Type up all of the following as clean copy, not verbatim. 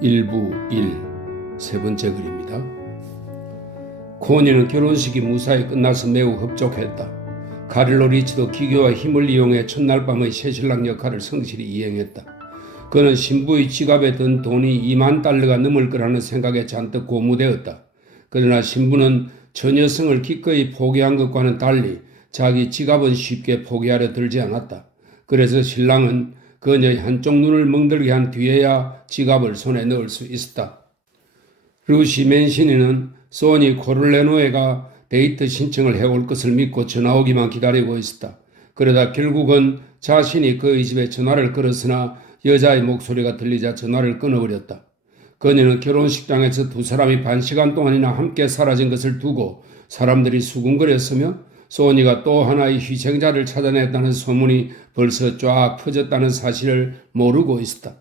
일부 1 세 번째 글입니다. 코니는 결혼식이 무사히 끝나서 매우 흡족했다. 가릴로 리치도 기교와 힘을 이용해 첫날 밤의 새신랑 역할을 성실히 이행했다. 그는 신부의 지갑에 든 돈이 2만 달러가 넘을 거라는 생각에 잔뜩 고무되었다. 그러나 신부는 저 여성을 기꺼이 포기한 것과는 달리 자기 지갑은 쉽게 포기하려 들지 않았다. 그래서 신랑은 그녀의 한쪽 눈을 멍들게 한 뒤에야 지갑을 손에 넣을 수 있었다. 루시 맨시니는 소니 코를레노에가 데이트 신청을 해올 것을 믿고 전화 오기만 기다리고 있었다. 그러다 결국은 자신이 그의 집에 전화를 걸었으나 여자의 목소리가 들리자 전화를 끊어버렸다. 그녀는 결혼식장에서 두 사람이 반 시간 동안이나 함께 사라진 것을 두고 사람들이 수군거렸으며 소니가 또 하나의 희생자를 찾아냈다는 소문이 벌써 쫙 퍼졌다는 사실을 모르고 있었다.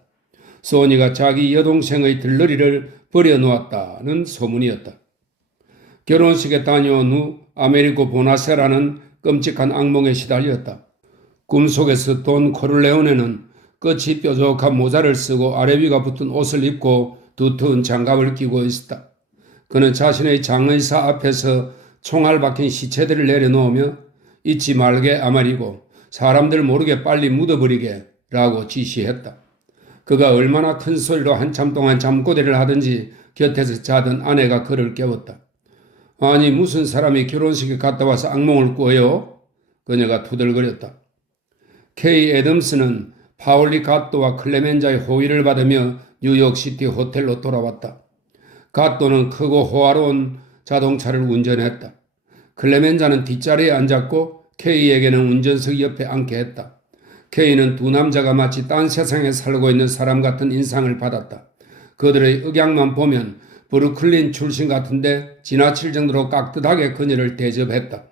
소니가 자기 여동생의 들러리를 버려놓았다는 소문이었다. 결혼식에 다녀온 후 아메리코 보나세라는 끔찍한 악몽에 시달렸다. 꿈속에서 돈 코를레오네는 끝이 뾰족한 모자를 쓰고 아래 위가 붙은 옷을 입고 두터운 장갑을 끼고 있었다. 그는 자신의 장의사 앞에서 총알 박힌 시체들을 내려놓으며 잊지 말게 아마리고 사람들 모르게 빨리 묻어버리게 라고 지시했다. 그가 얼마나 큰 소리로 한참 동안 잠꼬대를 하든지 곁에서 자던 아내가 그를 깨웠다. 아니 무슨 사람이 결혼식에 갔다 와서 악몽을 꿔요? 그녀가 투덜거렸다. 케이 애덤스는 파올리 갓도와 클레멘자의 호의를 받으며 뉴욕시티 호텔로 돌아왔다. 갓도는 크고 호화로운 자동차를 운전했다. 클레멘자는 뒷자리에 앉았고 케이에게는 운전석 옆에 앉게 했다. 케이는 두 남자가 마치 딴 세상에 살고 있는 사람 같은 인상을 받았다. 그들의 억양만 보면 브루클린 출신 같은데 지나칠 정도로 깍듯하게 그녀를 대접했다.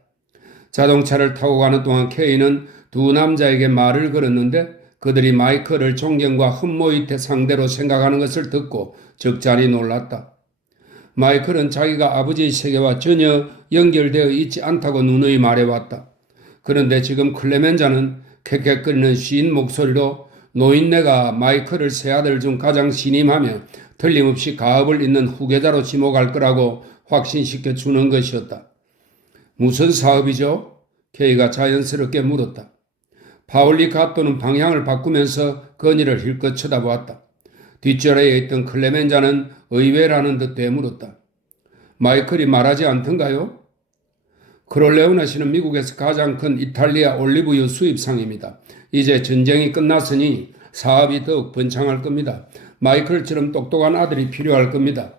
자동차를 타고 가는 동안 케이는 두 남자에게 말을 걸었는데 그들이 마이클을 존경과 흠모의 상대로 생각하는 것을 듣고 적잖이 놀랐다. 마이클은 자기가 아버지의 세계와 전혀 연결되어 있지 않다고 누누이 말해왔다. 그런데 지금 클레멘자는 캑캑거리는 쉰 목소리로 노인네가 마이클을 세 아들 중 가장 신임하며 틀림없이 가업을 잇는 후계자로 지목할 거라고 확신시켜 주는 것이었다. 무슨 사업이죠? 케이가 자연스럽게 물었다. 파올리 갓도는 방향을 바꾸면서 그녀를 힐끗 쳐다보았다. 뒷자리에 있던 클레멘자는 의외라는 듯 되물었다. 마이클이 말하지 않던가요? 크롤레오네 씨는 미국에서 가장 큰 이탈리아 올리브유 수입상입니다. 이제 전쟁이 끝났으니 사업이 더욱 번창할 겁니다. 마이클처럼 똑똑한 아들이 필요할 겁니다.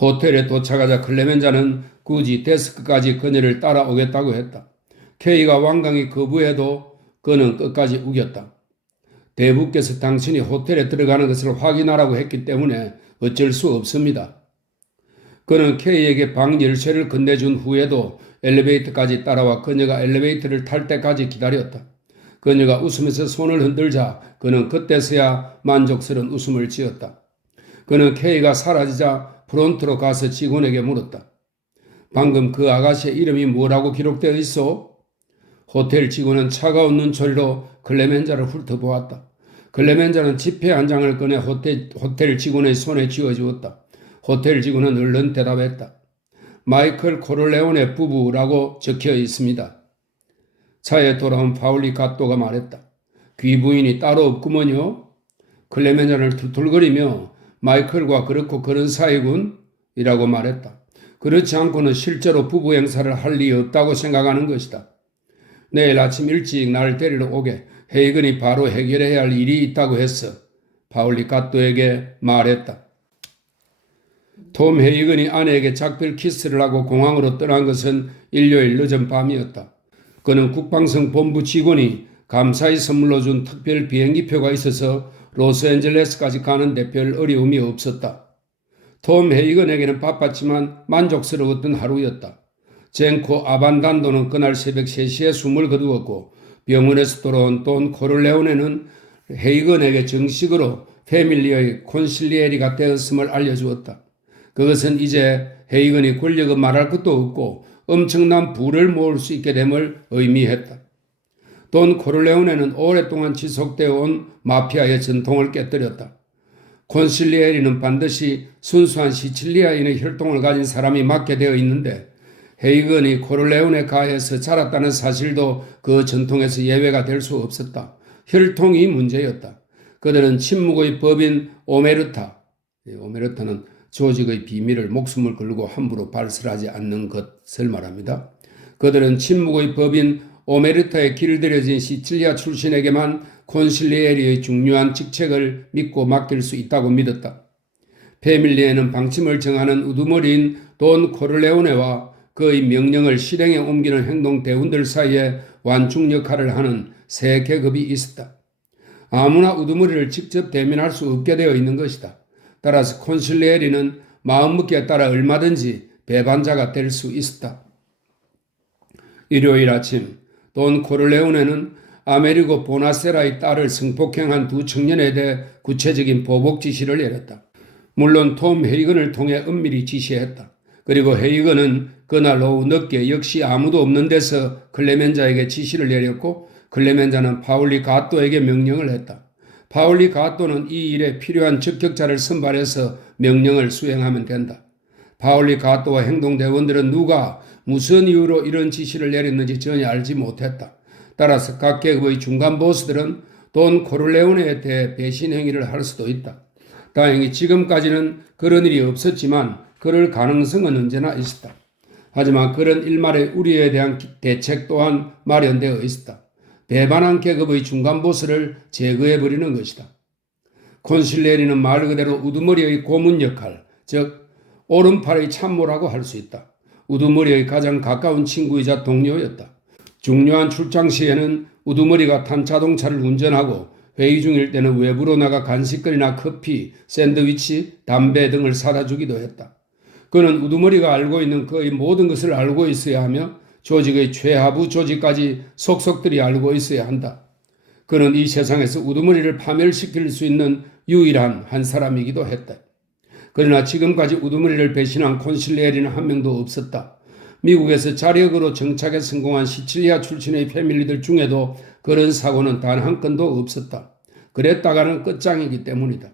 호텔에 도착하자 클레멘자는 굳이 데스크까지 그녀를 따라오겠다고 했다. 케이가 완강히 거부해도 그는 끝까지 우겼다. 대부께서 당신이 호텔에 들어가는 것을 확인하라고 했기 때문에 어쩔 수 없습니다. 그는 케이에게 방 열쇠를 건네준 후에도 엘리베이터까지 따라와 그녀가 엘리베이터를 탈 때까지 기다렸다. 그녀가 웃으면서 손을 흔들자 그는 그때서야 만족스러운 웃음을 지었다. 그는 케이가 사라지자 프론트로 가서 직원에게 물었다. 방금 그 아가씨의 이름이 뭐라고 기록되어 있어? 호텔 직원은 차가운 눈초리로 클레멘자를 훑어보았다. 클레멘자는 지폐 한 장을 꺼내 호텔 직원의 손에 쥐어주었다. 호텔 직원은 얼른 대답했다. 마이클 코를레오네 부부라고 적혀 있습니다. 차에 돌아온 파울리 갓도가 말했다. 귀부인이 따로 없구먼요. 클레멘자를 툴툴거리며 마이클과 그렇고 그런 사이군 이라고 말했다. 그렇지 않고는 실제로 부부 행사를 할 리 없다고 생각하는 것이다. 내일 아침 일찍 나를 데리러 오게. 헤이건이 바로 해결해야 할 일이 있다고 했어. 파울리 갓도에게 말했다. 톰 헤이건이 아내에게 작별 키스를 하고 공항으로 떠난 것은 일요일 늦은 밤이었다. 그는 국방성 본부 직원이 감사히 선물로 준 특별 비행기표가 있어서 로스앤젤레스까지 가는데 별 어려움이 없었다. 톰 헤이건에게는 바빴지만 만족스러웠던 하루였다. 젠코 아반단도는 그날 새벽 3시에 숨을 거두었고 병원에서 돌아온 돈 코를레오네는 헤이건에게 정식으로 패밀리의 콘실리에리가 되었음을 알려주었다. 그것은 이제 헤이건이 권력은 말할 것도 없고 엄청난 부를 모을 수 있게 됨을 의미했다. 돈 코를레오네는 오랫동안 지속되어 온 마피아의 전통을 깨뜨렸다. 콘실리에리는 반드시 순수한 시칠리아인의 혈통을 가진 사람이 맡게 되어 있는데 헤이건이 코를레오네 가에서 자랐다는 사실도 그 전통에서 예외가 될 수 없었다. 혈통이 문제였다. 그들은 침묵의 법인 오메르타는 조직의 비밀을 목숨을 걸고 함부로 발설하지 않는 것을 말합니다. 그들은 침묵의 법인 오메르타에 길들여진 시칠리아 출신에게만 콘실리에리의 중요한 직책을 믿고 맡길 수 있다고 믿었다. 페밀리에는 방침을 정하는 우두머리인 돈 코르레오네와 그의 명령을 실행에 옮기는 행동 대원들 사이에 완충 역할을 하는 세 계급이 있었다. 아무나 우두머리를 직접 대면할 수 없게 되어 있는 것이다. 따라서 콘실리에리는 마음먹기에 따라 얼마든지 배반자가 될 수 있었다. 일요일 아침 돈 코르레오네는 아메리고 보나세라의 딸을 성폭행한 두 청년에 대해 구체적인 보복 지시를 내렸다. 물론 톰 헤이건을 통해 은밀히 지시했다. 그리고 헤이건은 그날 오후 늦게 역시 아무도 없는 데서 클레멘자에게 지시를 내렸고 클레멘자는 파울리 가또에게 명령을 했다. 파울리 가또는 이 일에 필요한 적격자를 선발해서 명령을 수행하면 된다. 파울리 가또와 행동대원들은 누가 무슨 이유로 이런 지시를 내렸는지 전혀 알지 못했다. 따라서 각 계급의 중간 보스들은 돈 코르레오네에 대해 배신 행위를 할 수도 있다. 다행히 지금까지는 그런 일이 없었지만 그럴 가능성은 언제나 있었다. 하지만 그런 일말의 우려에 대한 대책 또한 마련되어 있었다. 배반한 계급의 중간 보스를 제거해버리는 것이다. 콘실레리는 말 그대로 우두머리의 고문 역할, 즉 오른팔의 참모라고 할 수 있다. 우두머리의 가장 가까운 친구이자 동료였다. 중요한 출장 시에는 우두머리가 탄 자동차를 운전하고 회의 중일 때는 외부로 나가 간식거리나 커피, 샌드위치, 담배 등을 사다 주기도 했다. 그는 우두머리가 알고 있는 그의 모든 것을 알고 있어야 하며 조직의 최하부 조직까지 속속들이 알고 있어야 한다. 그는 이 세상에서 우두머리를 파멸시킬 수 있는 유일한 한 사람이기도 했다. 그러나 지금까지 우두머리를 배신한 콘실리에리는 한 명도 없었다. 미국에서 자력으로 정착에 성공한 시칠리아 출신의 패밀리들 중에도 그런 사고는 단 한 건도 없었다. 그랬다가는 끝장이기 때문이다.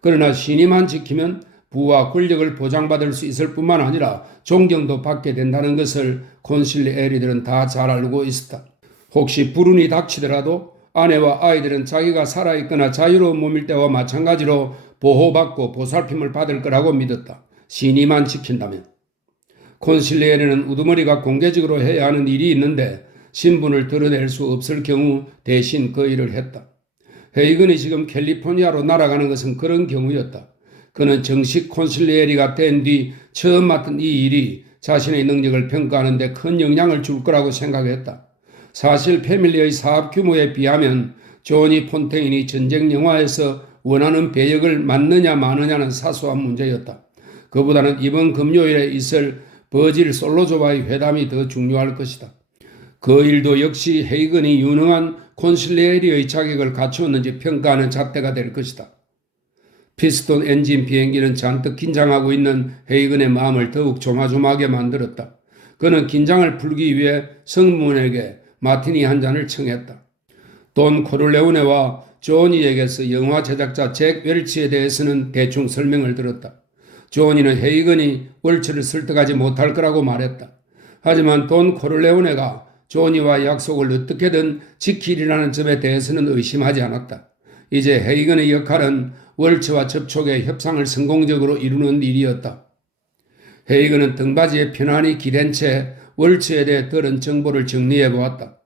그러나 신임만 지키면 부와 권력을 보장받을 수 있을 뿐만 아니라 존경도 받게 된다는 것을 콘실리에리들은 다 잘 알고 있었다. 혹시 불운이 닥치더라도 아내와 아이들은 자기가 살아있거나 자유로운 몸일 때와 마찬가지로 보호받고 보살핌을 받을 거라고 믿었다. 신임만 지킨다면. 콘실리에리는 우두머리가 공개적으로 해야 하는 일이 있는데 신분을 드러낼 수 없을 경우 대신 그 일을 했다. 헤이건이 지금 캘리포니아로 날아가는 것은 그런 경우였다. 그는 정식 콘실리에리가 된 뒤 처음 맡은 이 일이 자신의 능력을 평가하는 데 큰 영향을 줄 거라고 생각했다. 사실 패밀리의 사업 규모에 비하면 조니 폰테인이 전쟁 영화에서 원하는 배역을 맡느냐 마느냐는 사소한 문제였다. 그보다는 이번 금요일에 있을 버질 솔로조와의 회담이 더 중요할 것이다. 그 일도 역시 헤이건이 유능한 콘실리에리의 자격을 갖추었는지 평가하는 잣대가 될 것이다. 피스톤 엔진 비행기는 잔뜩 긴장하고 있는 헤이건의 마음을 더욱 조마조마하게 만들었다. 그는 긴장을 풀기 위해 성문에게 마티니 한 잔을 청했다. 돈 코르레오네와 조니에게서 영화 제작자 잭 웰치에 대해서는 대충 설명을 들었다. 조니는 헤이건이 월츠를 설득하지 못할 거라고 말했다. 하지만 돈 코르레오네가 조니와 약속을 어떻게든 지키리라는 점에 대해서는 의심하지 않았다. 이제 헤이건의 역할은 월츠와 접촉의 협상을 성공적으로 이루는 일이었다. 헤이건은 등받이에 편안히 기댄 채 월츠에 대해 들은 정보를 정리해 보았다.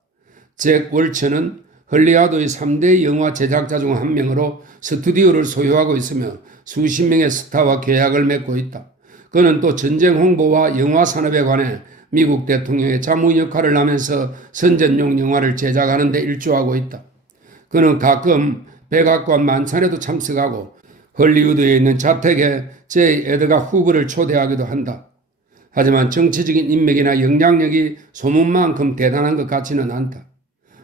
잭 월츠는 헐리우드의 3대 영화 제작자 중 한 명으로 스튜디오를 소유하고 있으며 수십 명의 스타와 계약을 맺고 있다. 그는 또 전쟁 홍보와 영화 산업에 관해 미국 대통령의 자문 역할을 하면서 선전용 영화를 제작하는 데 일조하고 있다. 그는 가끔 백악관 만찬에도 참석하고 헐리우드에 있는 자택에 제이 에드가 후보를 초대하기도 한다. 하지만 정치적인 인맥이나 영향력이 소문만큼 대단한 것 같지는 않다.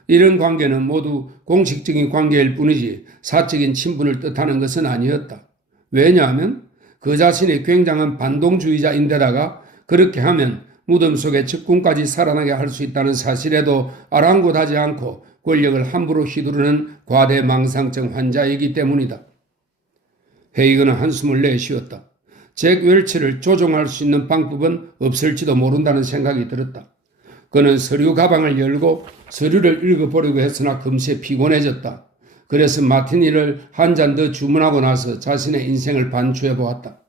이런 관계는 모두 공식적인 관계일 뿐이지 사적인 친분을 뜻하는 것은 아니었다. 왜냐하면 그 자신이 굉장한 반동주의자인데다가 그렇게 하면 무덤 속에 적군까지 살아나게 할 수 있다는 사실에도 아랑곳하지 않고 권력을 함부로 휘두르는 과대망상증 환자이기 때문이다. 헤이건은 한숨을 내쉬었다. 잭 웰치를 조종할 수 있는 방법은 없을지도 모른다는 생각이 들었다. 그는 서류 가방을 열고 서류를 읽어보려고 했으나 금세 피곤해졌다. 그래서 마티니를 한 잔 더 주문하고 나서 자신의 인생을 반추해 보았다.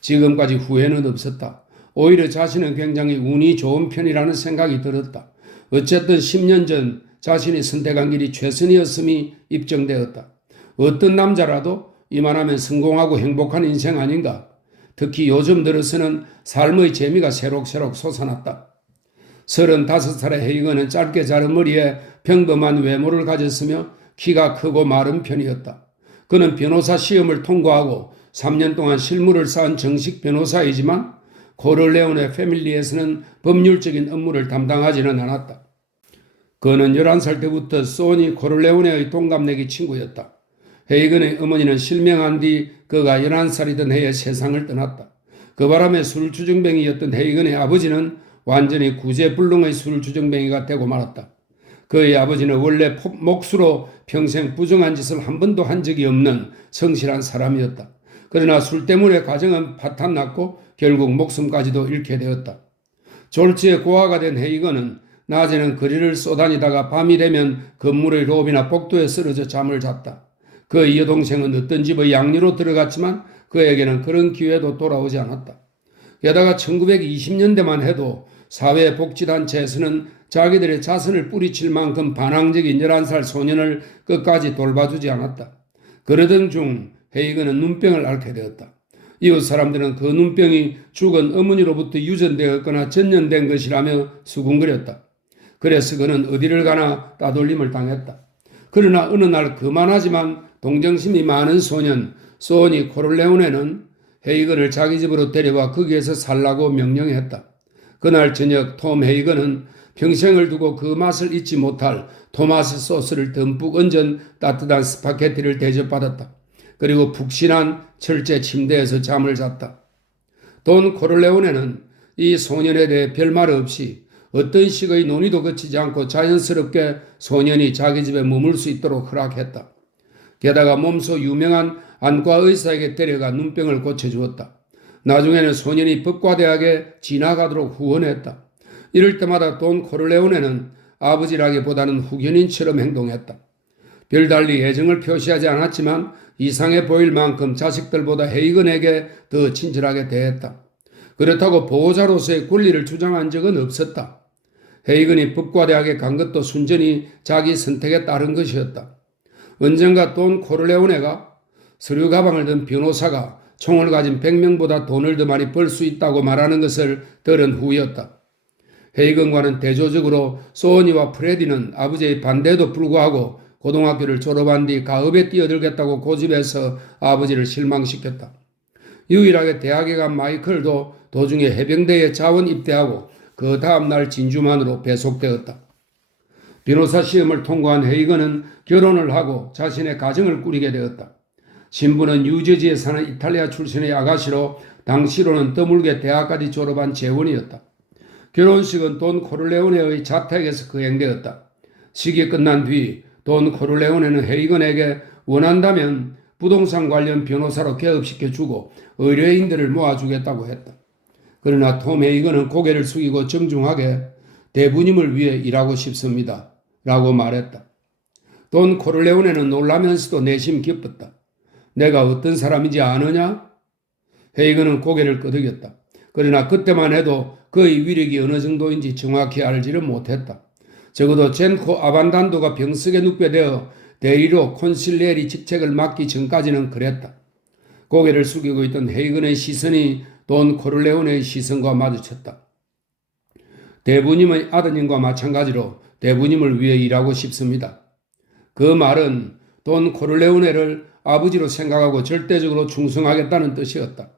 지금까지 후회는 없었다. 오히려 자신은 굉장히 운이 좋은 편이라는 생각이 들었다. 어쨌든 10년 전 자신이 선택한 길이 최선이었음이 입증되었다. 어떤 남자라도 이만하면 성공하고 행복한 인생 아닌가? 특히 요즘 들어서는 삶의 재미가 새록새록 솟아났다. 35살의 헤이건은 짧게 자른 머리에 평범한 외모를 가졌으며 키가 크고 마른 편이었다. 그는 변호사 시험을 통과하고 3년 동안 실무를 쌓은 정식 변호사이지만 코를레오네 패밀리에서는 법률적인 업무를 담당하지는 않았다. 그는 11살 때부터 소니 코를레오네의 동갑내기 친구였다. 헤이건의 어머니는 실명한 뒤 그가 11살이던 해에 세상을 떠났다. 그 바람에 술주정뱅이였던 헤이건의 아버지는 완전히 구제불능의 술주정뱅이가 되고 말았다. 그의 아버지는 원래 몫으로 평생 부정한 짓을 한 번도 한 적이 없는 성실한 사람이었다. 그러나 술 때문에 가정은 파탄났고 결국 목숨까지도 잃게 되었다. 졸지에 고아가 된 헤이건은 낮에는 거리를 쏘다니다가 밤이 되면 건물의 로비나 복도에 쓰러져 잠을 잤다. 그의 여동생은 어떤 집의 양리로 들어갔지만 그에게는 그런 기회도 돌아오지 않았다. 게다가 1920년대만 해도 사회복지단체에서는 자기들의 자선을 뿌리칠 만큼 반항적인 11살 소년을 끝까지 돌봐주지 않았다. 그러던 중 헤이건은 눈병을 앓게 되었다. 이웃 사람들은 그 눈병이 죽은 어머니로부터 유전되었거나 전염된 것이라며 수군거렸다. 그래서 그는 어디를 가나 따돌림을 당했다. 그러나 어느 날 그만하지만 동정심이 많은 소년 소니 코를레오네는 헤이건을 자기 집으로 데려와 거기에서 살라고 명령했다. 그날 저녁 톰 헤이건은 평생을 두고 그 맛을 잊지 못할 토마스 소스를 듬뿍 얹은 따뜻한 스파게티를 대접받았다. 그리고 푹신한 철제 침대에서 잠을 잤다. 돈 코를레오네는 이 소년에 대해 별말 없이 어떤 식의 논의도 거치지 않고 자연스럽게 소년이 자기 집에 머물 수 있도록 허락했다. 게다가 몸소 유명한 안과 의사에게 데려가 눈병을 고쳐주었다. 나중에는 소년이 법과대학에 진학하도록 후원했다. 이럴 때마다 돈 코를레오네는 아버지라기보다는 후견인처럼 행동했다. 별달리 애정을 표시하지 않았지만 이상해 보일 만큼 자식들보다 헤이건에게 더 친절하게 대했다. 그렇다고 보호자로서의 권리를 주장한 적은 없었다. 헤이건이 법과대학에 간 것도 순전히 자기 선택에 따른 것이었다. 언젠가 돈 코를레오네가 서류 가방을 든 변호사가 총을 가진 100명보다 돈을 더 많이 벌 수 있다고 말하는 것을 들은 후였다. 헤이건과는 대조적으로 소니와 프레디는 아버지의 반대에도 불구하고 고등학교를 졸업한 뒤 가업에 뛰어들겠다고 고집해서 아버지를 실망시켰다. 유일하게 대학에 간 마이클도 도중에 해병대에 자원 입대하고 그 다음날 진주만으로 배속되었다. 변호사 시험을 통과한 헤이건은 결혼을 하고 자신의 가정을 꾸리게 되었다. 신부는 뉴저지에 사는 이탈리아 출신의 아가씨로 당시로는 드물게 대학까지 졸업한 재원이었다. 결혼식은 돈 코를레오네의 자택에서 거행되었다. 식이 끝난 뒤 돈 코를레오네는 헤이건에게 원한다면 부동산 관련 변호사로 개업시켜주고 의뢰인들을 모아주겠다고 했다. 그러나 톰 헤이건은 고개를 숙이고 정중하게 대부님을 위해 일하고 싶습니다. 라고 말했다. 돈 코를레오네는 놀라면서도 내심 기뻤다. 내가 어떤 사람인지 아느냐? 헤이건은 고개를 끄덕였다. 그러나 그때만 해도 그의 위력이 어느 정도인지 정확히 알지를 못했다. 적어도 젠코 아반단도가 병석에 눕게 되어 대리로 콘실레리 직책을 맡기 전까지는 그랬다. 고개를 숙이고 있던 헤이건의 시선이 돈 코를레오네의 시선과 마주쳤다. 대부님의 아드님과 마찬가지로 대부님을 위해 일하고 싶습니다. 그 말은 돈 코를레오네를 아버지로 생각하고 절대적으로 충성하겠다는 뜻이었다.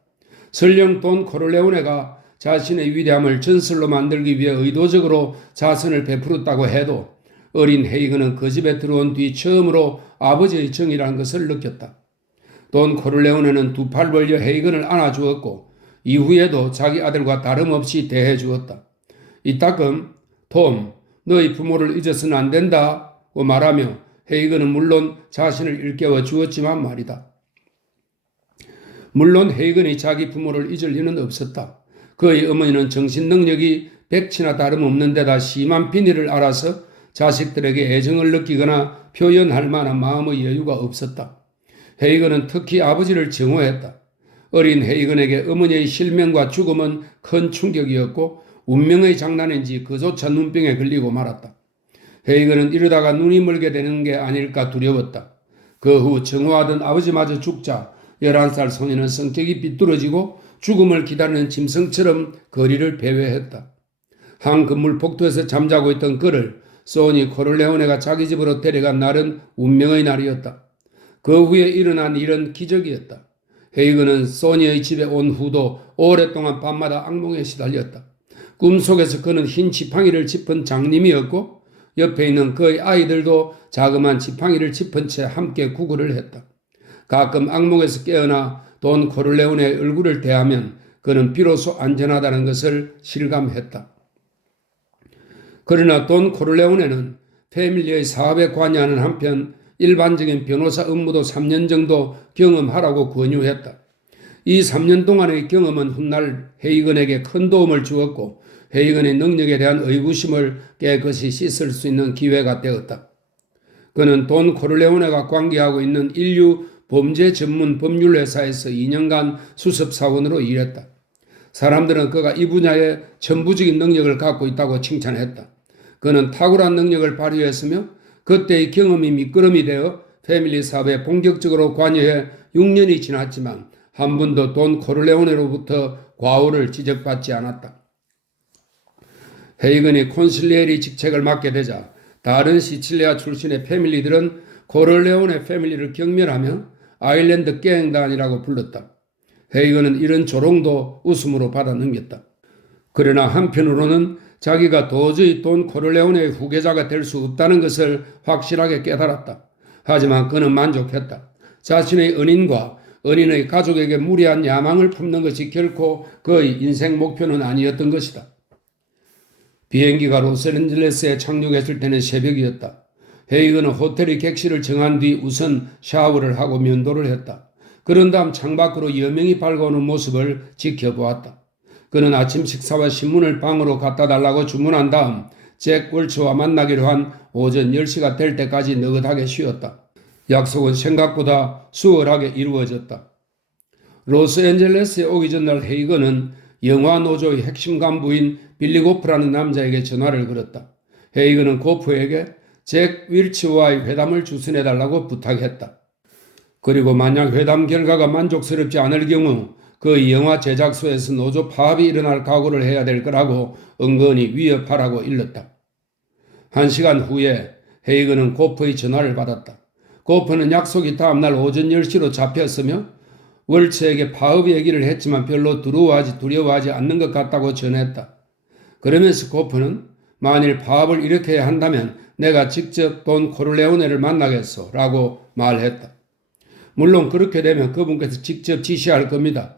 설령 돈 코를레오네가 자신의 위대함을 전설로 만들기 위해 의도적으로 자선을 베풀었다고 해도 어린 헤이건은 그 집에 들어온 뒤 처음으로 아버지의 정이라는 것을 느꼈다. 돈 코를레오네는 두 팔 벌려 헤이건을 안아주었고 이후에도 자기 아들과 다름없이 대해주었다. 이따금 톰, 너희 부모를 잊어서는 안 된다고 말하며 헤이건은 물론 자신을 일깨워 주었지만 말이다. 물론 헤이건이 자기 부모를 잊을 리는 없었다. 그의 어머니는 정신 능력이 백치나 다름없는 데다 심한 비리를 알아서 자식들에게 애정을 느끼거나 표현할 만한 마음의 여유가 없었다. 헤이건은 특히 아버지를 증오했다. 어린 헤이건에게 어머니의 실명과 죽음은 큰 충격이었고 운명의 장난인지 그조차 눈병에 걸리고 말았다. 헤이건은 이러다가 눈이 멀게 되는 게 아닐까 두려웠다. 그 후 증오하던 아버지마저 죽자 11살 소년은 성격이 삐뚤어지고 죽음을 기다리는 짐승처럼 거리를 배회했다. 한 건물 복도에서 잠자고 있던 그를 소니 코를레오네가 자기 집으로 데려간 날은 운명의 날이었다. 그 후에 일어난 일은 기적이었다. 헤이건은 소니의 집에 온 후도 오랫동안 밤마다 악몽에 시달렸다. 꿈속에서 그는 흰 지팡이를 짚은 장님이었고 옆에 있는 그의 아이들도 자그마한 지팡이를 짚은 채 함께 구걸을 했다. 가끔 악몽에서 깨어나 돈 코를레오네의 얼굴을 대하면 그는 비로소 안전하다는 것을 실감했다. 그러나 돈 코를레오네는 패밀리의 사업에 관여하는 한편 일반적인 변호사 업무도 3년 정도 경험하라고 권유했다. 이 3년 동안의 경험은 훗날 헤이건에게 큰 도움을 주었고 헤이건의 능력에 대한 의구심을 깨끗이 씻을 수 있는 기회가 되었다. 그는 돈 코를레오네가 관계하고 있는 인류 범죄 전문 법률회사에서 2년간 수습사원으로 일했다. 사람들은 그가 이 분야에 천부적인 능력을 갖고 있다고 칭찬했다. 그는 탁월한 능력을 발휘했으며 그때의 경험이 밑거름이 되어 패밀리 사업에 본격적으로 관여해 6년이 지났지만 한 번도 돈 코를레오네로부터 과오를 지적받지 않았다. 헤이건이 콘실리에리 직책을 맡게 되자 다른 시칠리아 출신의 패밀리들은 코를레오네 패밀리를 경멸하며 아일랜드 갱단이라고 불렀다. 헤이건은 이런 조롱도 웃음으로 받아 넘겼다. 그러나 한편으로는 자기가 도저히 돈 코를레오네의 후계자가 될 수 없다는 것을 확실하게 깨달았다. 하지만 그는 만족했다. 자신의 은인과 은인의 가족에게 무리한 야망을 품는 것이 결코 그의 인생 목표는 아니었던 것이다. 비행기가 로스앤젤레스에 착륙했을 때는 새벽이었다. 헤이건은 호텔의 객실을 정한 뒤 우선 샤워를 하고 면도를 했다. 그런 다음 창밖으로 여명이 밝아오는 모습을 지켜보았다. 그는 아침 식사와 신문을 방으로 갖다 달라고 주문한 다음 잭 월츠와 만나기로 한 오전 10시가 될 때까지 느긋하게 쉬었다. 약속은 생각보다 수월하게 이루어졌다. 로스앤젤레스에 오기 전날 헤이건은 영화 노조의 핵심 간부인 빌리 고프라는 남자에게 전화를 걸었다. 헤이건은 고프에게 잭 윌츠와의 회담을 주선해달라고 부탁했다. 그리고 만약 회담 결과가 만족스럽지 않을 경우 그 영화 제작소에서 노조 파업이 일어날 각오를 해야 될 거라고 은근히 위협하라고 일렀다. 1시간 후에 헤이건은 고프의 전화를 받았다. 고프는 약속이 다음날 오전 10시로 잡혔으며 월츠에게 파업 얘기를 했지만 별로 두려워하지 않는 것 같다고 전했다. 그러면서 고프는 만일 파업을 일으켜야 한다면 내가 직접 돈 코를레오네를 만나겠소 라고 말했다. 물론 그렇게 되면 그분께서 직접 지시할 겁니다.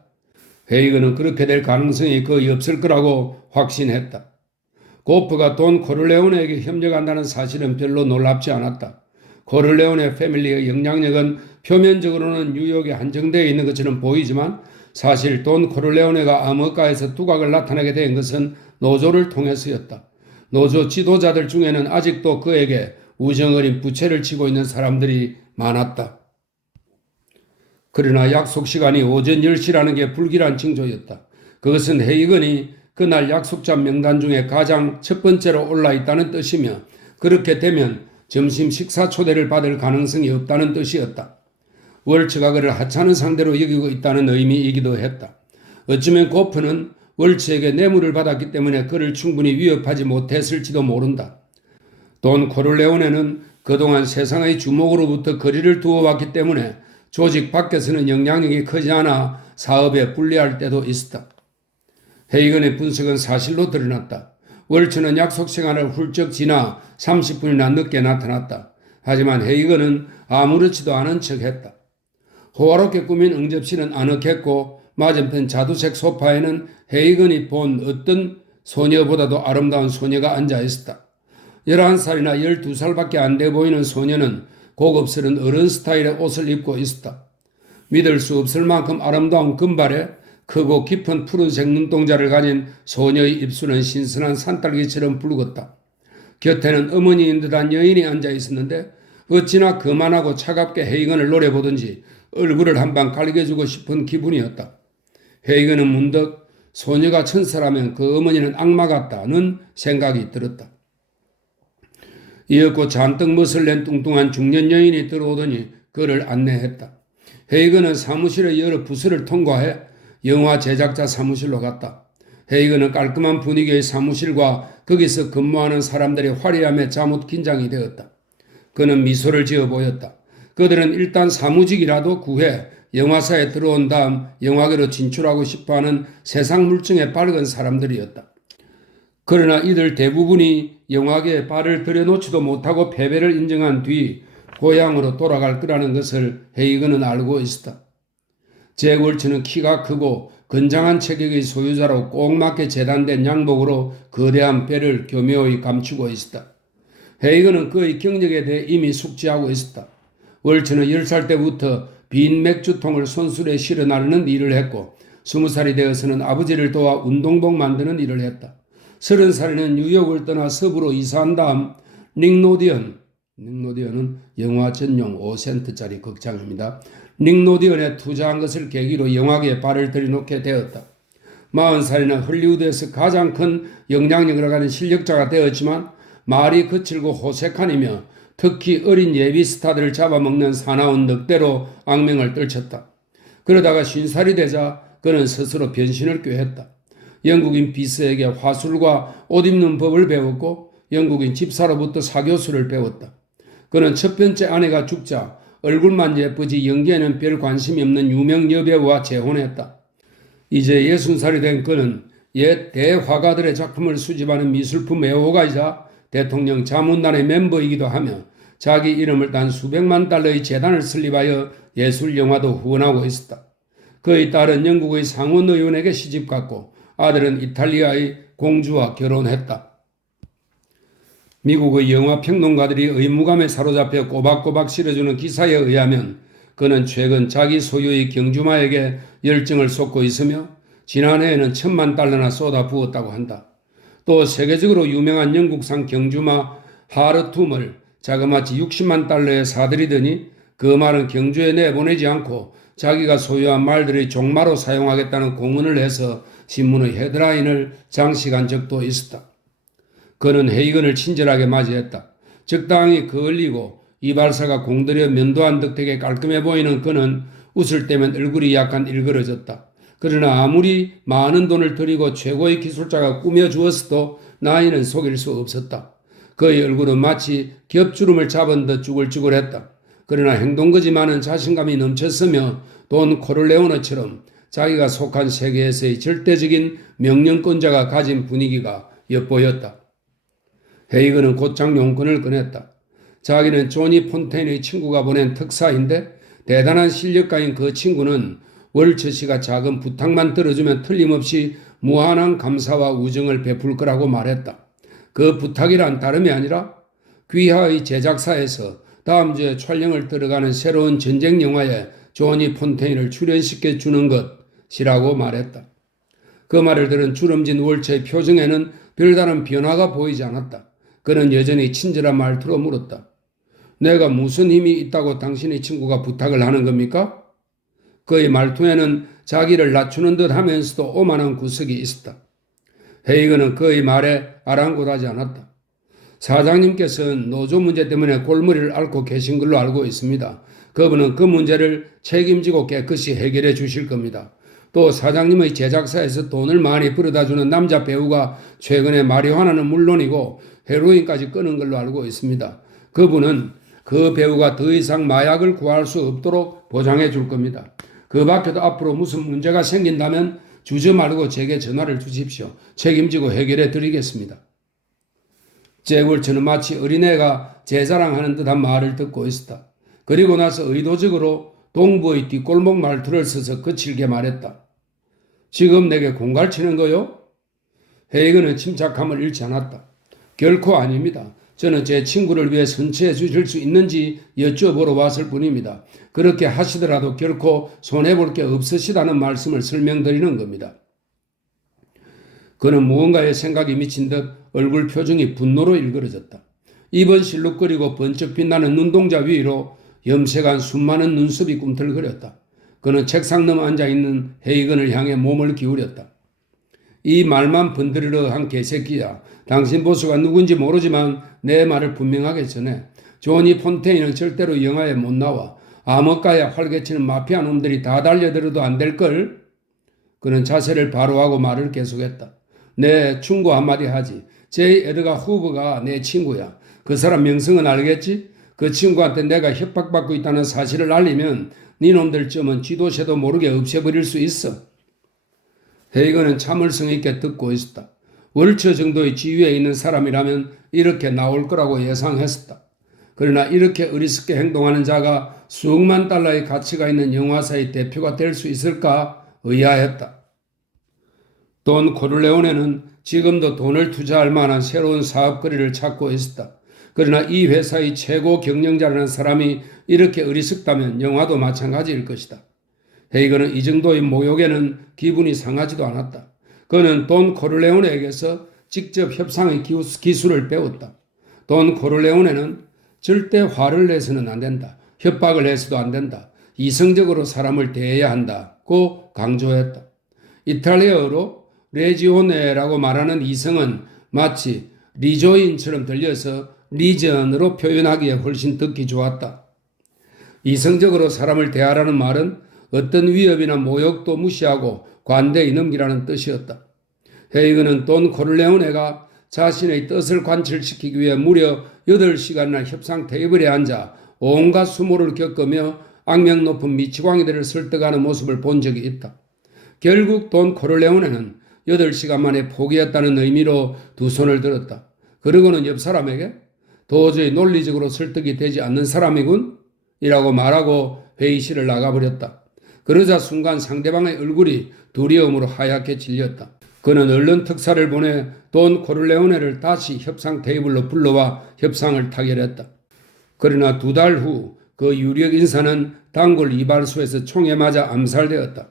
헤이건은 그렇게 될 가능성이 거의 없을 거라고 확신했다. 고프가 돈 코를레오네에게 협력한다는 사실은 별로 놀랍지 않았다. 코를레오네 패밀리의 영향력은 표면적으로는 뉴욕에 한정되어 있는 것처럼 보이지만 사실 돈 코를레오네가 암흑가에서 두각을 나타내게 된 것은 노조를 통해서였다. 노조 지도자들 중에는 아직도 그에게 우정어린 부채를 치고 있는 사람들이 많았다. 그러나 약속 시간이 오전 10시라는 게 불길한 징조였다. 그것은 헤이건이 그날 약속자 명단 중에 가장 첫 번째로 올라 있다는 뜻이며 그렇게 되면 점심 식사 초대를 받을 가능성이 없다는 뜻이었다. 월츠가 그를 하찮은 상대로 여기고 있다는 의미이기도 했다. 어쩌면 고프는 월츠에게 뇌물을 받았기 때문에 그를 충분히 위협하지 못했을지도 모른다. 돈 코를레오네는 그동안 세상의 주목으로부터 거리를 두어왔기 때문에 조직 밖에서는 영향력이 크지 않아 사업에 불리할 때도 있었다. 헤이건의 분석은 사실로 드러났다. 월츠는 약속 시간을 훌쩍 지나 30분이나 늦게 나타났다. 하지만 헤이건은 아무렇지도 않은 척했다. 호화롭게 꾸민 응접실은 아늑했고 맞은편 자두색 소파에는 헤이건이 본 어떤 소녀보다도 아름다운 소녀가 앉아 있었다. 11살이나 12살밖에 안 돼 보이는 소녀는 고급스러운 어른 스타일의 옷을 입고 있었다. 믿을 수 없을 만큼 아름다운 금발에 크고 깊은 푸른색 눈동자를 가진 소녀의 입술은 신선한 산딸기처럼 붉었다. 곁에는 어머니인 듯한 여인이 앉아 있었는데 어찌나 거만하고 차갑게 헤이건을 노려보든지 얼굴을 한방 갈겨주고 싶은 기분이었다. 헤이건은 문득 소녀가 천사라면 그 어머니는 악마 같다는 생각이 들었다. 이윽고 잔뜩 멋을 낸 뚱뚱한 중년 여인이 들어오더니 그를 안내했다. 헤이건은 사무실의 여러 부서를 통과해 영화 제작자 사무실로 갔다. 헤이건은 깔끔한 분위기의 사무실과 거기서 근무하는 사람들의 화려함에 잠옷 긴장이 되었다. 그는 미소를 지어 보였다. 그들은 일단 사무직이라도 구해 영화사에 들어온 다음 영화계로 진출하고 싶어하는 세상 물증에 밝은 사람들이었다. 그러나 이들 대부분이 영화계에 발을 들여놓지도 못하고 패배를 인정한 뒤 고향으로 돌아갈 거라는 것을 헤이건은 알고 있었다. 잭 월츠는 키가 크고 건장한 체격의 소유자로 꼭 맞게 재단된 양복으로 거대한 배를 교묘히 감추고 있었다. 헤이건은 그의 경력에 대해 이미 숙지하고 있었다. 월츠는 10살 때부터 빈 맥주통을 손수레에 실어 나르는 일을 했고 20살이 되어서는 아버지를 도와 운동복 만드는 일을 했다. 30살에는 뉴욕을 떠나 서부로 이사한 다음 닉노디언은 영화 전용 5센트짜리 극장입니다. 닉노디언에 투자한 것을 계기로 영화계에 발을 들여놓게 되었다. 40살에는 헐리우드에서 가장 큰 영향력을 가진 실력자가 되었지만 말이 거칠고 호색하니며 특히 어린 예비 스타들을 잡아먹는 사나운 늑대로 악명을 떨쳤다. 그러다가 50살이 되자 그는 스스로 변신을 꾀했다. 영국인 비스에게 화술과 옷 입는 법을 배웠고 영국인 집사로부터 사교수를 배웠다. 그는 첫 번째 아내가 죽자 얼굴만 예쁘지 연기에는 별 관심이 없는 유명 여배우와 재혼했다. 이제 60살이 된 그는 옛 대화가들의 작품을 수집하는 미술품 애호가이자 대통령 자문단의 멤버이기도 하며 자기 이름을 딴 수백만 달러의 재단을 설립하여 예술영화도 후원하고 있었다. 그의 딸은 영국의 상원의원에게 시집갔고 아들은 이탈리아의 공주와 결혼했다. 미국의 영화평론가들이 의무감에 사로잡혀 꼬박꼬박 실어주는 기사에 의하면 그는 최근 자기 소유의 경주마에게 열정을 쏟고 있으며 지난해에는 1,000만 달러나 쏟아부었다고 한다. 또 세계적으로 유명한 영국산 경주마 하르툼을 자그마치 60만 달러에 사들이더니 그 말은 경주에 내보내지 않고 자기가 소유한 말들의 종마로 사용하겠다는 공언을 해서 신문의 헤드라인을 장식한 적도 있었다. 그는 헤이건을 친절하게 맞이했다. 적당히 거을리고 이발사가 공들여 면도한 듯 되게 깔끔해 보이는 그는 웃을 때면 얼굴이 약간 일그러졌다. 그러나 아무리 많은 돈을 들이고 최고의 기술자가 꾸며주었어도 나이는 속일 수 없었다. 그의 얼굴은 마치 겹주름을 잡은 듯 쭈글쭈글했다. 그러나 행동거지만은 자신감이 넘쳤으며 돈 코를레오너처럼 자기가 속한 세계에서의 절대적인 명령권자가 가진 분위기가 엿보였다. 헤이건은 곧장 용건을 꺼냈다. 자기는 조니 폰테인의 친구가 보낸 특사인데 대단한 실력가인 그 친구는 월처 씨가 작은 부탁만 들어주면 틀림없이 무한한 감사와 우정을 베풀 거라고 말했다. 그 부탁이란 다름이 아니라 귀하의 제작사에서 다음 주에 촬영을 들어가는 새로운 전쟁 영화에 조니 폰테인을 출연시켜 주는 것이라고 말했다. 그 말을 들은 주름진 월처의 표정에는 별다른 변화가 보이지 않았다. 그는 여전히 친절한 말투로 물었다. 내가 무슨 힘이 있다고 당신의 친구가 부탁을 하는 겁니까? 그의 말투에는 자기를 낮추는 듯 하면서도 오만한 구석이 있었다. 헤이건은 그의 말에 아랑곳하지 않았다. 사장님께서는 노조 문제 때문에 골머리를 앓고 계신 걸로 알고 있습니다. 그분은 그 문제를 책임지고 깨끗이 해결해 주실 겁니다. 또 사장님의 제작사에서 돈을 많이 벌어다주는 남자 배우가 최근에 마리화나는 물론이고 헤로인까지 끊은 걸로 알고 있습니다. 그분은 그 배우가 더 이상 마약을 구할 수 없도록 보장해 줄 겁니다. 그 밖에도 앞으로 무슨 문제가 생긴다면 주저 말고 제게 전화를 주십시오. 책임지고 해결해 드리겠습니다. 잭 월츠는 마치 어린애가 제자랑하는 듯한 말을 듣고 있었다. 그리고 나서 의도적으로 동부의 뒷골목 말투를 써서 거칠게 말했다. 지금 내게 공갈치는 거요? 헤이건은 침착함을 잃지 않았다. 결코 아닙니다. 저는 제 친구를 위해 선처해 주실 수 있는지 여쭤보러 왔을 뿐입니다. 그렇게 하시더라도 결코 손해볼 게 없으시다는 말씀을 설명드리는 겁니다. 그는 무언가에 생각이 미친 듯 얼굴 표정이 분노로 일그러졌다. 입은 실룩거리고 번쩍 빛나는 눈동자 위로 염색한 수많은 눈썹이 꿈틀거렸다. 그는 책상 너머 앉아있는 헤이건을 향해 몸을 기울였다. 이 말만 번드르르 한 개새끼야. 당신 보스가 누군지 모르지만 내 말을 분명하게 전해. 조니 폰테인은 절대로 영화에 못 나와. 암흑가에 활개치는 마피아 놈들이 다 달려들어도 안 될걸? 그는 자세를 바로 하고 말을 계속했다. 내 충고 한마디 하지. 제이 에드가 후보가 내 친구야. 그 사람 명성은 알겠지? 그 친구한테 내가 협박받고 있다는 사실을 알리면 니놈들 점은 쥐도새도 모르게 없애버릴 수 있어. 헤이건은 참을성 있게 듣고 있었다. 월처 정도의 지위에 있는 사람이라면 이렇게 나올 거라고 예상했었다. 그러나 이렇게 어리석게 행동하는 자가 수억만 달러의 가치가 있는 영화사의 대표가 될 수 있을까 의아했다. 돈 코르레오네는 지금도 돈을 투자할 만한 새로운 사업거리를 찾고 있었다. 그러나 이 회사의 최고 경영자라는 사람이 이렇게 어리석다면 영화도 마찬가지일 것이다. 헤이건은 이 정도의 모욕에는 기분이 상하지도 않았다. 그는 돈 코르레오네에게서 직접 협상의 기술을 배웠다. 돈 코르레오네는 절대 화를 내서는 안 된다. 협박을 해서도 안 된다. 이성적으로 사람을 대해야 한다고 강조했다. 이탈리아어로 레지오네라고 말하는 이성은 마치 리조인처럼 들려서 리전으로 표현하기에 훨씬 듣기 좋았다. 이성적으로 사람을 대하라는 말은 어떤 위협이나 모욕도 무시하고 관대히 넘기라는 뜻이었다. 헤이건은 돈 코르레오네가 자신의 뜻을 관철시키기 위해 무려 8시간이나 협상 테이블에 앉아 온갖 수모를 겪으며 악명 높은 미치광이들을 설득하는 모습을 본 적이 있다. 결국 돈 코르레오네는 8시간 만에 포기했다는 의미로 두 손을 들었다. 그러고는 옆 사람에게 도저히 논리적으로 설득이 되지 않는 사람이군 이라고 말하고 회의실을 나가버렸다. 그러자 순간 상대방의 얼굴이 두려움으로 하얗게 질렸다. 그는 얼른 특사를 보내 돈 코르레오네를 다시 협상 테이블로 불러와 협상을 타결했다. 그러나 2달 후 그 유력 인사는 단골 이발소에서 총에 맞아 암살되었다.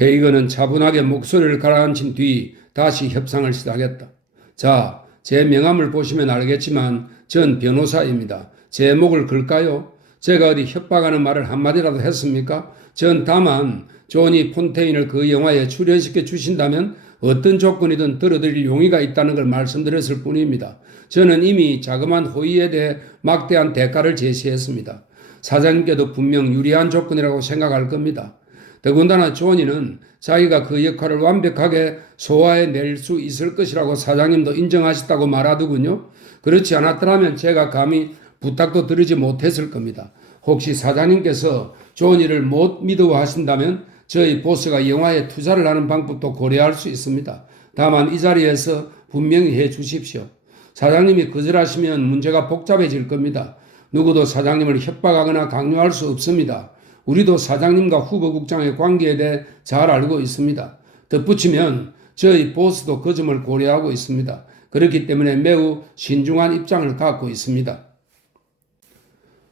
헤이건은 차분하게 목소리를 가라앉힌 뒤 다시 협상을 시작했다. 자, 제 명함을 보시면 알겠지만 전 변호사입니다. 제 목을 걸까요? 제가 어디 협박하는 말을 한마디라도 했습니까? 전 다만 조니 폰테인을 그 영화에 출연시켜 주신다면 어떤 조건이든 들어드릴 용의가 있다는 걸 말씀드렸을 뿐입니다. 저는 이미 자그마한 호의에 대해 막대한 대가를 제시했습니다. 사장님께도 분명 유리한 조건이라고 생각할 겁니다. 더군다나 조니는 자기가 그 역할을 완벽하게 소화해낼 수 있을 것이라고 사장님도 인정하셨다고 말하더군요. 그렇지 않았더라면 제가 감히 부탁도 드리지 못했을 겁니다. 혹시 사장님께서 조니를 못 믿어하신다면 저희 보스가 영화에 투자를 하는 방법도 고려할 수 있습니다. 다만 이 자리에서 분명히 해 주십시오. 사장님이 거절하시면 문제가 복잡해질 겁니다. 누구도 사장님을 협박하거나 강요할 수 없습니다. 우리도 사장님과 후보국장의 관계에 대해 잘 알고 있습니다. 덧붙이면 저희 보스도 그 점을 고려하고 있습니다. 그렇기 때문에 매우 신중한 입장을 갖고 있습니다.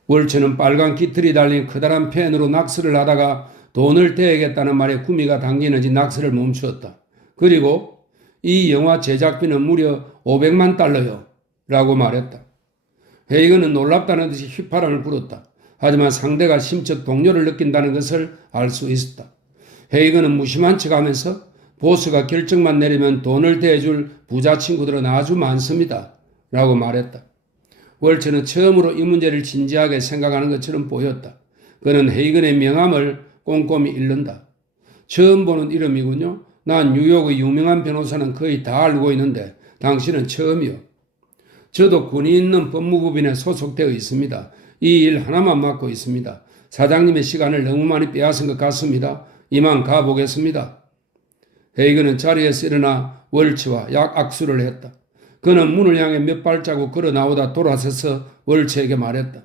월처는 빨간 깃털이 달린 커다란 펜으로 낙서를 하다가 돈을 대야겠다는 말에 구미가 당기는지 낙서를 멈추었다. 그리고 이 영화 제작비는 무려 500만 달러요 라고 말했다. 헤이건은 놀랍다는 듯이 휘파람을 불었다. 하지만 상대가 심적 동료를 느낀다는 것을 알 수 있었다. 헤이건은 무심한 척하면서 보스가 결정만 내리면 돈을 대줄 부자 친구들은 아주 많습니다 라고 말했다. 월처는 처음으로 이 문제를 진지하게 생각하는 것처럼 보였다. 그는 헤이건의 명함을 꼼꼼히 읽는다. 처음 보는 이름이군요. 난 뉴욕의 유명한 변호사는 거의 다 알고 있는데 당신은 처음이요. 저도 군이 있는 법무부빈에 소속되어 있습니다. 이 일 하나만 맡고 있습니다. 사장님의 시간을 너무 많이 빼앗은 것 같습니다. 이만 가보겠습니다. 헤이건은 자리에서 일어나 월처와 악수를 했다. 그는 문을 향해 몇 발자국 걸어 나오다 돌아서서 월처에게 말했다.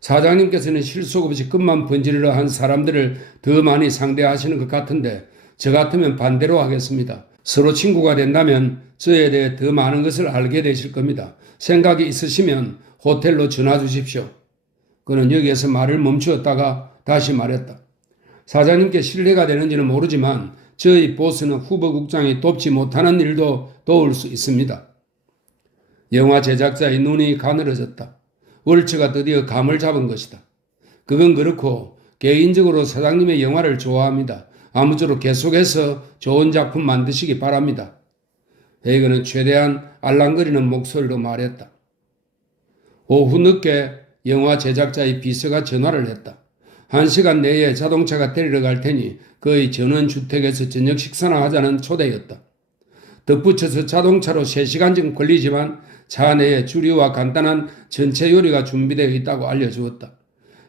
사장님께서는 실속 없이 끝만 번지르르 한 사람들을 더 많이 상대하시는 것 같은데 저 같으면 반대로 하겠습니다. 서로 친구가 된다면 저에 대해 더 많은 것을 알게 되실 겁니다. 생각이 있으시면 호텔로 전화 주십시오. 그는 여기에서 말을 멈추었다가 다시 말했다. 사장님께 신뢰가 되는지는 모르지만 저희 보스는 후보 국장이 돕지 못하는 일도 도울 수 있습니다. 영화 제작자의 눈이 가늘어졌다. 월츠가 드디어 감을 잡은 것이다. 그건 그렇고 개인적으로 사장님의 영화를 좋아합니다. 아무쪼록 계속해서 좋은 작품 만드시기 바랍니다. 헤이건은 최대한 알랑거리는 목소리로 말했다. 오후 늦게 영화 제작자의 비서가 전화를 했다. 1시간 내에 자동차가 데리러 갈 테니 그의 전원주택에서 저녁 식사나 하자는 초대였다. 덧붙여서 자동차로 3시간쯤 걸리지만 차 내에 주류와 간단한 전체 요리가 준비되어 있다고 알려주었다.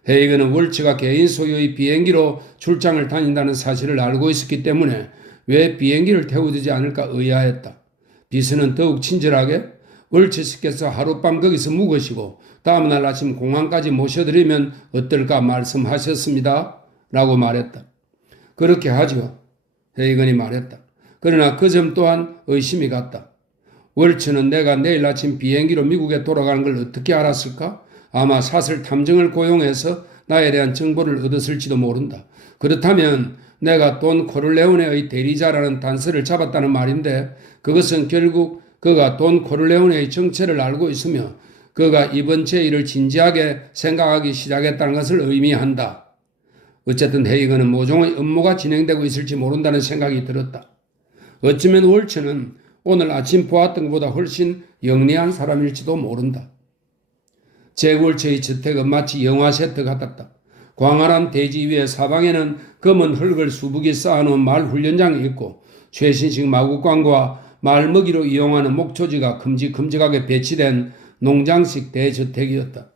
헤이건은 월츠가 개인 소유의 비행기로 출장을 다닌다는 사실을 알고 있었기 때문에 왜 비행기를 태워주지 않을까 의아했다. 비서는 더욱 친절하게 월츠 씨께서 하룻밤 거기서 묵으시고 다음날 아침 공항까지 모셔드리면 어떨까 말씀하셨습니다. 라고 말했다. 그렇게 하죠. 헤이건이 말했다. 그러나 그 점 또한 의심이 갔다. 월츠는 내가 내일 아침 비행기로 미국에 돌아가는 걸 어떻게 알았을까? 아마 사설 탐정을 고용해서 나에 대한 정보를 얻었을지도 모른다. 그렇다면 내가 돈 코를레오네의 대리자라는 단서를 잡았다는 말인데 그것은 결국 그가 돈 코를레오네의 정체를 알고 있으며 그가 이번 제1을 진지하게 생각하기 시작했다는 것을 의미한다. 어쨌든 헤이건은 모종의 음모가 진행되고 있을지 모른다는 생각이 들었다. 어쩌면 월츠는 오늘 아침 보았던 것보다 훨씬 영리한 사람일지도 모른다. 잭 월츠의 저택은 마치 영화 세트 같았다. 광활한 대지 위에 사방에는 검은 흙을 수북이 쌓아놓은 말 훈련장이 있고 최신식 마구간과 말 먹이로 이용하는 목초지가 큼직큼직하게 배치된 농장식 대저택이었다.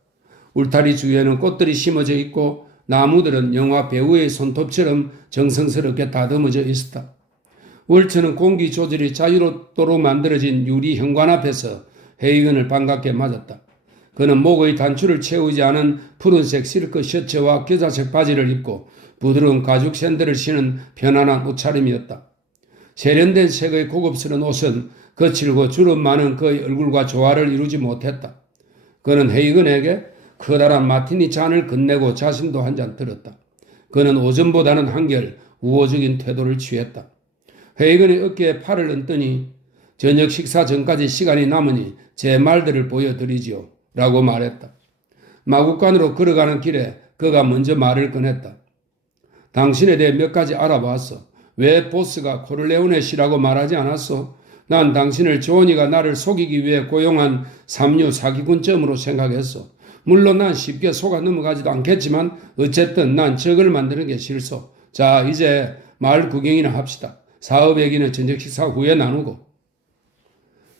울타리 주위에는 꽃들이 심어져 있고 나무들은 영화 배우의 손톱처럼 정성스럽게 다듬어져 있었다. 월츠는 공기 조절이 자유롭도록 만들어진 유리 현관 앞에서 헤이건을 반갑게 맞았다. 그는 목의 단추를 채우지 않은 푸른색 실크 셔츠와 겨자색 바지를 입고 부드러운 가죽 샌들을 신은 편안한 옷차림이었다. 세련된 색의 고급스러운 옷은 거칠고 주름 많은 그의 얼굴과 조화를 이루지 못했다. 그는 헤이건에게 커다란 마티니 잔을 건네고 자신도 한 잔 들었다. 그는 오전보다는 한결 우호적인 태도를 취했다. 헤이건의 어깨에 팔을 얹더니 저녁 식사 전까지 시간이 남으니 제 말들을 보여드리지요. 라고 말했다. 마구간으로 걸어가는 길에 그가 먼저 말을 꺼냈다. 당신에 대해 몇 가지 알아봤어. 왜 보스가 코를레오네 씨라고 말하지 않았어? 난 당신을 조언이가 나를 속이기 위해 고용한 삼류 사기꾼점으로 생각했어. 물론 난 쉽게 속아 넘어가지도 않겠지만 어쨌든 난 적을 만드는 게 싫소. 자, 이제 마을 구경이나 합시다. 사업 얘기는 저녁 식사 후에 나누고.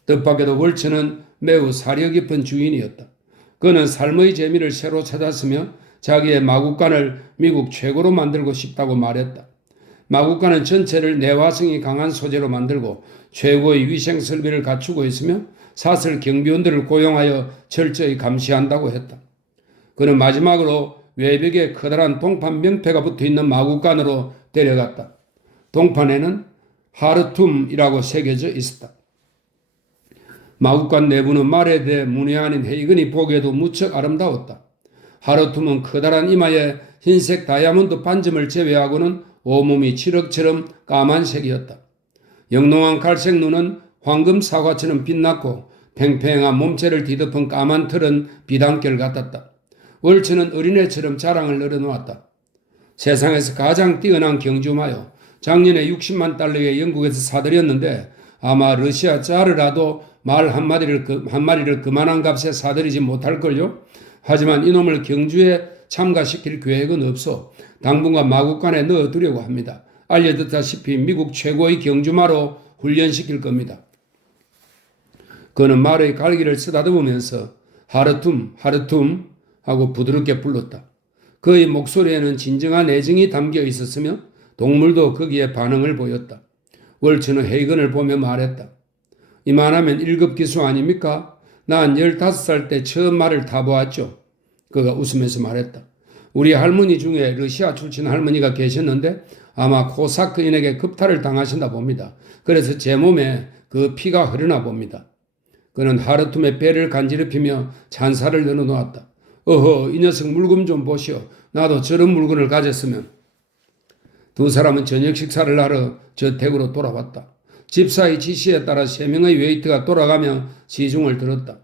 뜻밖에도 월츠는 매우 사려 깊은 주인이었다. 그는 삶의 재미를 새로 찾았으며 자기의 마구간을 미국 최고로 만들고 싶다고 말했다. 마구간은 전체를 내화성이 강한 소재로 만들고 최고의 위생 설비를 갖추고 있으며 사설 경비원들을 고용하여 철저히 감시한다고 했다. 그는 마지막으로 외벽에 커다란 동판 명패가 붙어있는 마구간으로 데려갔다. 동판에는 하르툼이라고 새겨져 있었다. 마구간 내부는 말에 대해 문외한인 헤이건이 보기에도 무척 아름다웠다. 하르툼은 커다란 이마에 흰색 다이아몬드 반점을 제외하고는 온몸이 칠흑처럼 까만색이었다. 영롱한 갈색 눈은 황금 사과처럼 빛났고 팽팽한 몸체를 뒤덮은 까만 털은 비단결 같았다. 월츠는 어린애처럼 자랑을 늘어놓았다. 세상에서 가장 뛰어난 경주마요. 작년에 60만 달러에 영국에서 사들였는데 아마 러시아 짜르라도 말 한 마리를 그만한 값에 사들이지 못할걸요. 하지만 이놈을 경주에 참가시킬 계획은 없어 당분간 마구간에 넣어두려고 합니다. 알려졌다시피 미국 최고의 경주마로 훈련시킬 겁니다. 그는 말의 갈기를 쓰다듬으면서 하르툼 하고 부드럽게 불렀다. 그의 목소리에는 진정한 애정이 담겨 있었으며 동물도 거기에 반응을 보였다. 월츠는 헤이건을 보며 말했다. 이만하면 1급 기수 아닙니까? 난 15살 때 처음 말을 타보았죠. 그가 웃으면서 말했다. 우리 할머니 중에 러시아 출신 할머니가 계셨는데 아마 코사크인에게 급탈을 당하신다 봅니다. 그래서 제 몸에 그 피가 흐르나 봅니다. 그는 하루틈에 배를 간지럽히며 찬사를 늘어놓았다. 어허, 이 녀석 물건 좀 보시오. 나도 저런 물건을 가졌으면. 두 사람은 저녁 식사를 하러 저택으로 돌아왔다. 집사의 지시에 따라 3명의 웨이트가 돌아가며 시중을 들었다.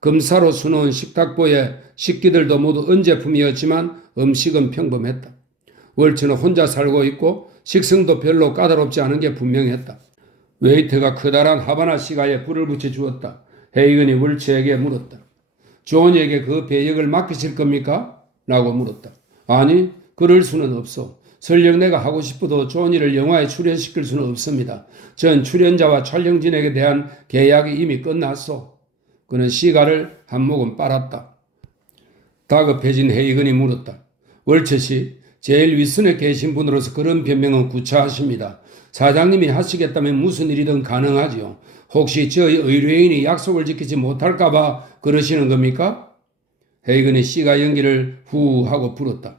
금사로 수놓은 식탁보에 식기들도 모두 은제품이었지만 음식은 평범했다. 월츠는 혼자 살고 있고 식성도 별로 까다롭지 않은 게 분명했다. 웨이트가 커다란 하바나 시가에 불을 붙여 주었다. 헤이건이 월츠에게 물었다. 존에게 그 배역을 맡기실 겁니까? 라고 물었다. 아니, 그럴 수는 없어. 설령 내가 하고 싶어도 존이를 영화에 출연시킬 수는 없습니다. 전 출연자와 촬영진에게 대한 계약이 이미 끝났소. 그는 시가를 한 모금 빨았다. 다급해진 헤이건이 물었다. 월처 씨, 제일 윗선에 계신 분으로서 그런 변명은 구차하십니다. 사장님이 하시겠다면 무슨 일이든 가능하지요. 혹시 저희 의뢰인이 약속을 지키지 못할까봐 그러시는 겁니까? 헤이건이 시가 연기를 후 하고 불었다.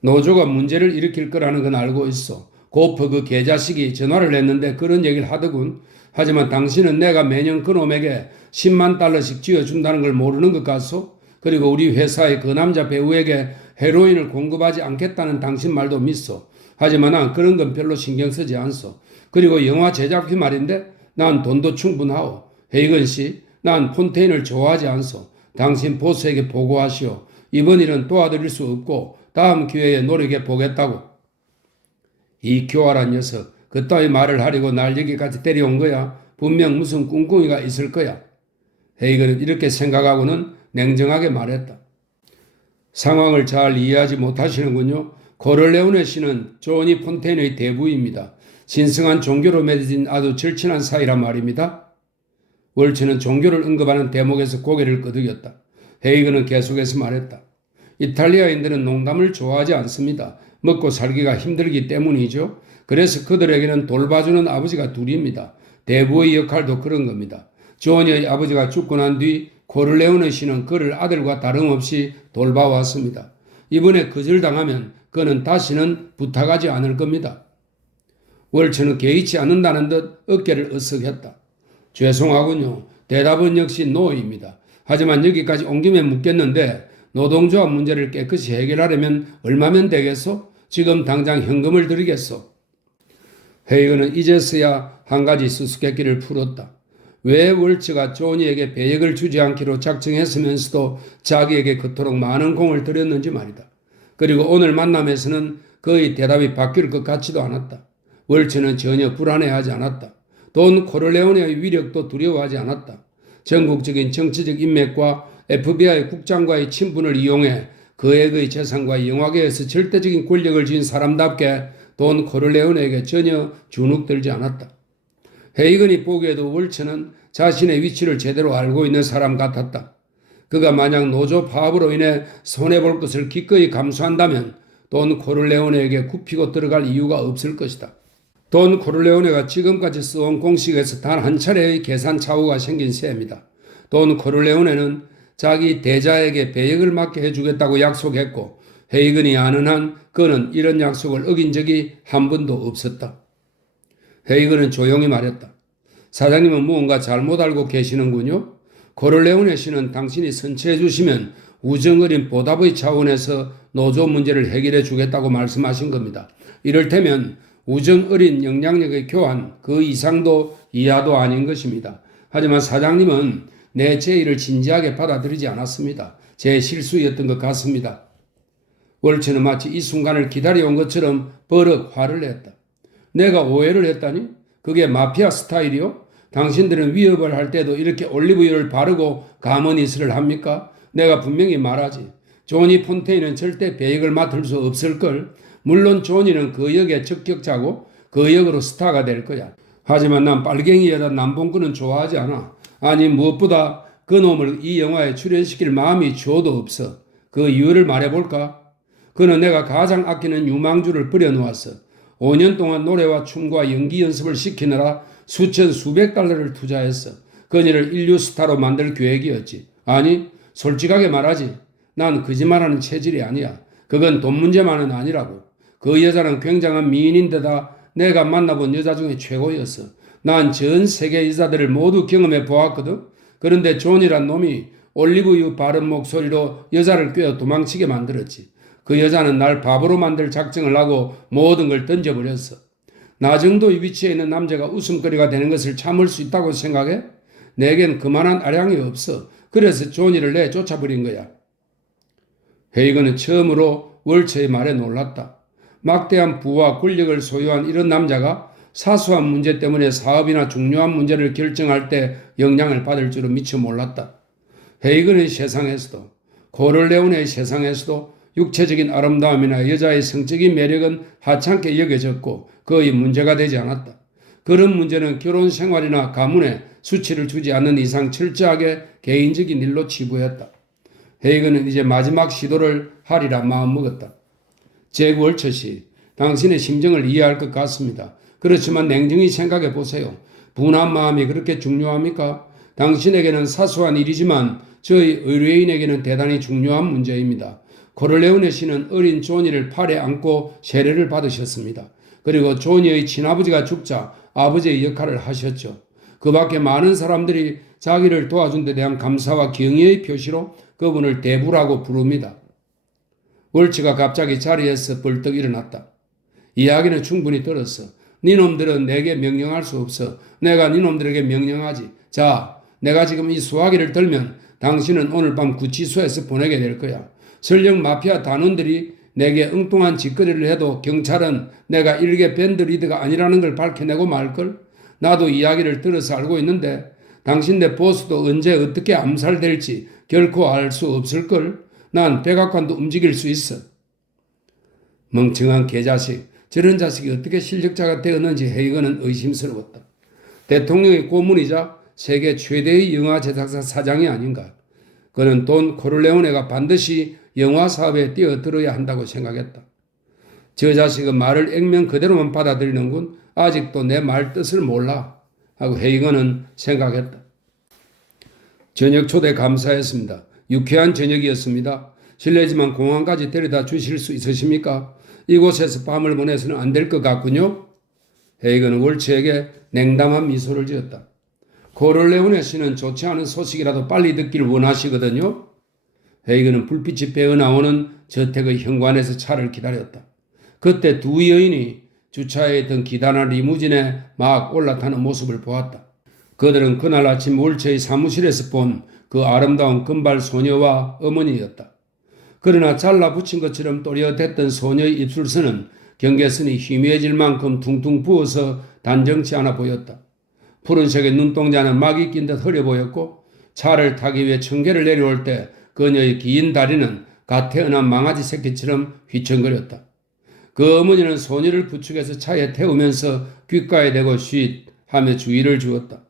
노조가 문제를 일으킬 거라는 건 알고 있어. 고프 그 개자식이 전화를 했는데 그런 얘기를 하더군. 하지만 당신은 내가 매년 그놈에게 10만 달러씩 쥐어준다는 걸 모르는 것 같소? 그리고 우리 회사의 그 남자 배우에게 헤로인을 공급하지 않겠다는 당신 말도 믿소. 하지만 난 그런 건 별로 신경 쓰지 않소. 그리고 영화 제작비 말인데 난 돈도 충분하오. 헤이건 씨, 난 폰테인을 좋아하지 않소. 당신 보스에게 보고하시오. 이번 일은 도와드릴 수 없고 다음 기회에 노력해 보겠다고. 이 교활한 녀석, 그따위 말을 하려고 날 여기까지 데려온 거야. 분명 무슨 꿍꿍이가 있을 거야. 헤이건은 이렇게 생각하고는 냉정하게 말했다. 상황을 잘 이해하지 못하시는군요. 코를레오네 씨는 조니 폰테인의 대부입니다. 신성한 종교로 맺어진 아주 절친한 사이란 말입니다. 월츠는 종교를 언급하는 대목에서 고개를 끄덕였다. 헤이건은 계속해서 말했다. 이탈리아인들은 농담을 좋아하지 않습니다. 먹고 살기가 힘들기 때문이죠. 그래서 그들에게는 돌봐주는 아버지가 둘입니다. 대부의 역할도 그런 겁니다. 조니의 아버지가 죽고 난 뒤 코를레오네 씨는 그를 아들과 다름없이 돌봐왔습니다. 이번에 거절당하면 그는 다시는 부탁하지 않을 겁니다. 월츠는 개의치 않는다는 듯 어깨를 으쓱했다. 죄송하군요. 대답은 역시 노입니다. 하지만 여기까지 온 김에 묻겠는데 노동조합 문제를 깨끗이 해결하려면 얼마면 되겠소? 지금 당장 현금을 드리겠소. 헤이건은 이제서야 한 가지 수수께끼를 풀었다. 왜 월츠가 조니에게 배역을 주지 않기로 작정했으면서도 자기에게 그토록 많은 공을 들였는지 말이다. 그리고 오늘 만남에서는 그의 대답이 바뀔 것 같지도 않았다. 월츠는 전혀 불안해하지 않았다. 돈 코를레오네의 위력도 두려워하지 않았다. 전국적인 정치적 인맥과 FBI 국장과의 친분을 이용해 그의 재산과 영화계에서 절대적인 권력을 쥔 사람답게 돈 코를레오네에게 전혀 주눅들지 않았다. 헤이건이 보기에도 월츠는 자신의 위치를 제대로 알고 있는 사람 같았다. 그가 만약 노조 파업으로 인해 손해볼 것을 기꺼이 감수한다면 돈 코를레오네에게 굽히고 들어갈 이유가 없을 것이다. 돈 코를레오네가 지금까지 써온 공식에서 단 한 차례의 계산 착오가 생긴 셈이다. 돈 코를레오네는 자기 대자에게 배역을 맡게 해주겠다고 약속했고 헤이건이 아는 한 그는 이런 약속을 어긴 적이 한 번도 없었다. 헤이건은 조용히 말했다. 사장님은 무언가 잘못 알고 계시는군요. 코를레오네 씨는 당신이 선처해 주시면 우정어린 보답의 차원에서 노조 문제를 해결해 주겠다고 말씀하신 겁니다. 이를테면 우정어린 영향력의 교환, 그 이상도 이하도 아닌 것입니다. 하지만 사장님은 내 제의를 진지하게 받아들이지 않았습니다. 제 실수였던 것 같습니다. 월츠는 마치 이 순간을 기다려온 것처럼 버럭 화를 냈다. 내가 오해를 했다니? 그게 마피아 스타일이요? 당신들은 위협을 할 때도 이렇게 올리브유를 바르고 가머니스를 합니까? 내가 분명히 말하지. 조니 폰테인은 절대 배역을 맡을 수 없을걸. 물론 조니는 그 역의 적격자고 그 역으로 스타가 될 거야. 하지만 난 빨갱이 여자 남봉꾼은 좋아하지 않아. 아니 무엇보다 그 놈을 이 영화에 출연시킬 마음이 주어도 없어. 그 이유를 말해볼까? 그는 내가 가장 아끼는 유망주를 버려놓았어. 5년 동안 노래와 춤과 연기 연습을 시키느라 수천 수백 달러를 투자했어. 그녀를 인류 스타로 만들 계획이었지. 아니 솔직하게 말하지. 난 거짓말하는 체질이 아니야. 그건 돈 문제만은 아니라고. 그 여자는 굉장한 미인인데다 내가 만나본 여자 중에 최고였어. 난 전 세계 여자들을 모두 경험해 보았거든. 그런데 존이란 놈이 올리브유 바른 목소리로 여자를 꿰어 도망치게 만들었지. 그 여자는 날 바보로 만들 작정을 하고 모든 걸 던져버렸어. 나 정도의 위치에 있는 남자가 웃음거리가 되는 것을 참을 수 있다고 생각해? 내겐 그만한 아량이 없어. 그래서 존이를 내쫓아버린 거야. 헤이건은 처음으로 월처의 말에 놀랐다. 막대한 부와 권력을 소유한 이런 남자가 사소한 문제 때문에 사업이나 중요한 문제를 결정할 때 영향을 받을 줄은 미처 몰랐다. 헤이건의 세상에서도 코를레오네의 세상에서도 육체적인 아름다움이나 여자의 성적인 매력은 하찮게 여겨졌고 거의 문제가 되지 않았다. 그런 문제는 결혼 생활이나 가문에 수치를 주지 않는 이상 철저하게 개인적인 일로 치부했다. 헤이건은 이제 마지막 시도를 하리라 마음먹었다. 잭 월처 씨, 당신의 심정을 이해할 것 같습니다. 그렇지만 냉정히 생각해 보세요. 분한 마음이 그렇게 중요합니까? 당신에게는 사소한 일이지만 저희 의뢰인에게는 대단히 중요한 문제입니다. 코를레오네 씨는 어린 조니를 팔에 안고 세례를 받으셨습니다. 그리고 조니의 친아버지가 죽자 아버지의 역할을 하셨죠. 그 밖에 많은 사람들이 자기를 도와준 데 대한 감사와 경의의 표시로 그분을 대부라고 부릅니다. 월츠가 갑자기 자리에서 벌떡 일어났다. 이야기는 충분히 들었어. 니놈들은 내게 명령할 수 없어. 내가 니놈들에게 명령하지. 자, 내가 지금 이 수화기를 들면 당신은 오늘 밤 구치소에서 보내게 될 거야. 설령 마피아 단원들이 내게 엉뚱한 짓거리를 해도 경찰은 내가 일개 밴드 리더가 아니라는 걸 밝혀내고 말걸? 나도 이야기를 들어서 알고 있는데 당신네 보스도 언제 어떻게 암살될지 결코 알 수 없을걸? 난 백악관도 움직일 수 있어. 멍청한 개자식. 저런 자식이 어떻게 실력자가 되었는지 헤이건은 의심스러웠다. 대통령의 고문이자 세계 최대의 영화 제작사 사장이 아닌가. 그는 돈 코를레오네가 반드시 영화 사업에 뛰어들어야 한다고 생각했다. 저 자식은 말을 액면 그대로만 받아들이는군. 아직도 내 말 뜻을 몰라. 하고 헤이건은 생각했다. 저녁 초대 감사했습니다. 유쾌한 저녁이었습니다. 실례지만 공항까지 데려다 주실 수 있으십니까? 이곳에서 밤을 보내서는 안 될 것 같군요. 헤이건은 월츠에게 냉담한 미소를 지었다. 코를레오네 씨는 좋지 않은 소식이라도 빨리 듣기를 원하시거든요. 헤이건은 불빛이 배어나오는 저택의 현관에서 차를 기다렸다. 그때 두 여인이 주차해 있던 기다란 리무진에 막 올라타는 모습을 보았다. 그들은 그날 아침 월츠의 사무실에서 본 그 아름다운 금발 소녀와 어머니였다. 그러나 잘라붙인 것처럼 또렷했던 소녀의 입술선은 경계선이 희미해질 만큼 퉁퉁 부어서 단정치 않아 보였다. 푸른색의 눈동자는 막이 낀 듯 흐려 보였고 차를 타기 위해 청계를 내려올 때 그녀의 긴 다리는 갓 태어난 망아지 새끼처럼 휘청거렸다. 그 어머니는 소녀를 부축해서 차에 태우면서 귓가에 대고 쉿 하며 주의를 주었다.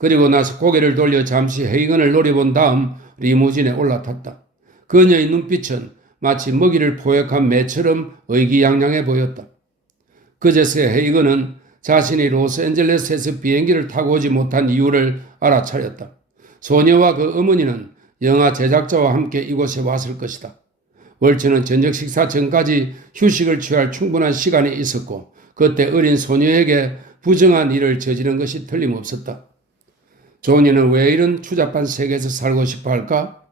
그리고 나서 고개를 돌려 잠시 헤이건을 노려본 다음 리무진에 올라탔다. 그녀의 눈빛은 마치 먹이를 포획한 매처럼 의기양양해 보였다. 그제서야 헤이건은 자신이 로스앤젤레스에서 비행기를 타고 오지 못한 이유를 알아차렸다. 소녀와 그 어머니는 영화 제작자와 함께 이곳에 왔을 것이다. 월츠는 저녁 식사 전까지 휴식을 취할 충분한 시간이 있었고 그때 어린 소녀에게 부정한 일을 저지른 것이 틀림없었다. 조니는 왜 이런 추잡한 세계에서 살고 싶어 할까?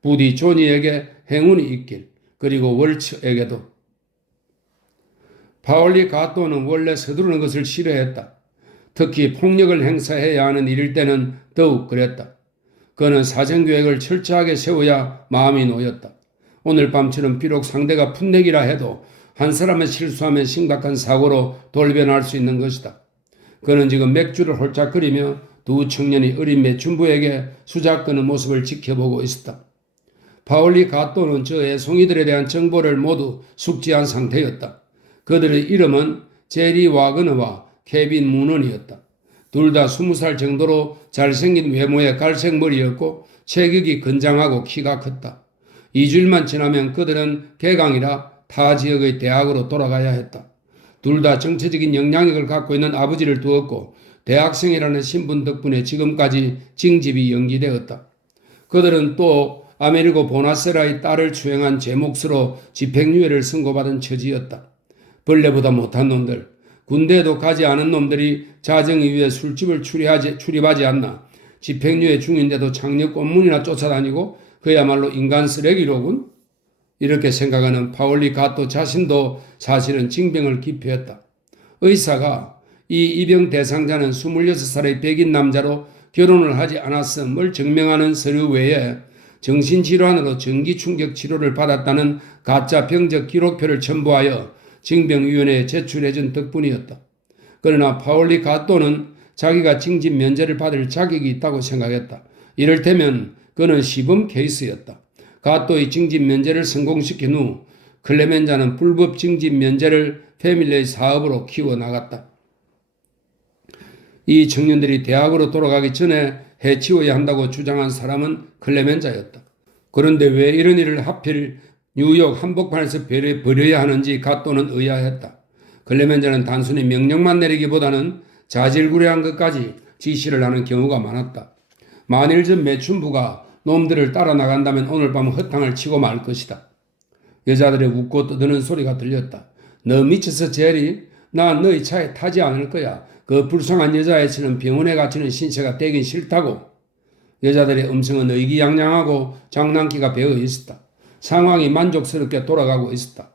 부디 조니에게 행운이 있길, 그리고 월츠에게도. 파올리 가토는 원래 서두르는 것을 싫어했다. 특히 폭력을 행사해야 하는 일일 때는 더욱 그랬다. 그는 사정계획을 철저하게 세워야 마음이 놓였다. 오늘 밤처럼 비록 상대가 풋내기라 해도 한 사람의 실수하면 심각한 사고로 돌변할 수 있는 것이다. 그는 지금 맥주를 홀짝거리며 두 청년이 어린 매춘부에게 수작 거는 모습을 지켜보고 있었다. 파올리 가토는 저 애송이들에 대한 정보를 모두 숙지한 상태였다. 그들의 이름은 제리 와그너와 케빈 무넌이었다. 둘 다 20살 정도로 잘생긴 외모의 갈색 머리였고 체격이 건장하고 키가 컸다. 2주일만 지나면 그들은 개강이라 타 지역의 대학으로 돌아가야 했다. 둘 다 정치적인 영향력을 갖고 있는 아버지를 두었고 대학생이라는 신분 덕분에 지금까지 징집이 연기되었다. 그들은 또 아메리고 보나세라의 딸을 추행한 제 몫으로 집행유예를 선고받은 처지였다. 벌레보다 못한 놈들. 군대에도 가지 않은 놈들이 자정이 위해 술집을 출입하지 않나. 집행유예 중인데도 장려 꽃문이나 쫓아다니고 그야말로 인간 쓰레기로군. 이렇게 생각하는 파올리 가토 자신도 사실은 징병을 기피했다. 의사가 이 입영 대상자는 26살의 백인 남자로 결혼을 하지 않았음을 증명하는 서류 외에 정신질환으로 전기충격 치료를 받았다는 가짜 병적 기록표를 첨부하여 징병위원회에 제출해준 덕분이었다. 그러나 파올리 가토는 자기가 징집 면제를 받을 자격이 있다고 생각했다. 이를테면 그는 시범 케이스였다. 가토의 징집 면제를 성공시킨 후 클레멘자는 불법 징집 면제를 패밀리의 사업으로 키워나갔다. 이 청년들이 대학으로 돌아가기 전에 해치워야 한다고 주장한 사람은 클레멘자였다. 그런데 왜 이런 일을 하필 뉴욕 한복판에서 벌여야 하는지 가토는 의아했다. 클레멘자는 단순히 명령만 내리기보다는 자질구레한 것까지 지시를 하는 경우가 많았다. 만일 전 매춘부가 놈들을 따라 나간다면 오늘 밤 허탕을 치고 말 것이다. 여자들의 웃고 떠드는 소리가 들렸다. 너 미쳐서 제리? 나 너희 차에 타지 않을 거야. 그 불쌍한 여자애처럼 병원에 갇히는 신세가 되긴 싫다고. 여자들의 음성은 의기양양하고 장난기가 배어 있었다. 상황이 만족스럽게 돌아가고 있었다.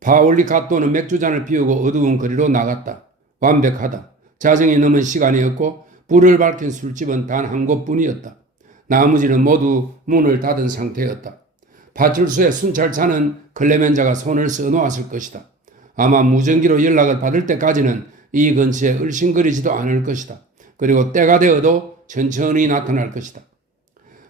파올리 가토는 맥주잔을 비우고 어두운 거리로 나갔다. 완벽하다. 자정이 넘은 시간이었고 불을 밝힌 술집은 단 한 곳뿐이었다. 나머지는 모두 문을 닫은 상태였다. 파출소의 순찰차는 클레멘자가 손을 써놓았을 것이다. 아마 무전기로 연락을 받을 때까지는 이 근처에 을싱거리지도 않을 것이다. 그리고 때가 되어도 천천히 나타날 것이다.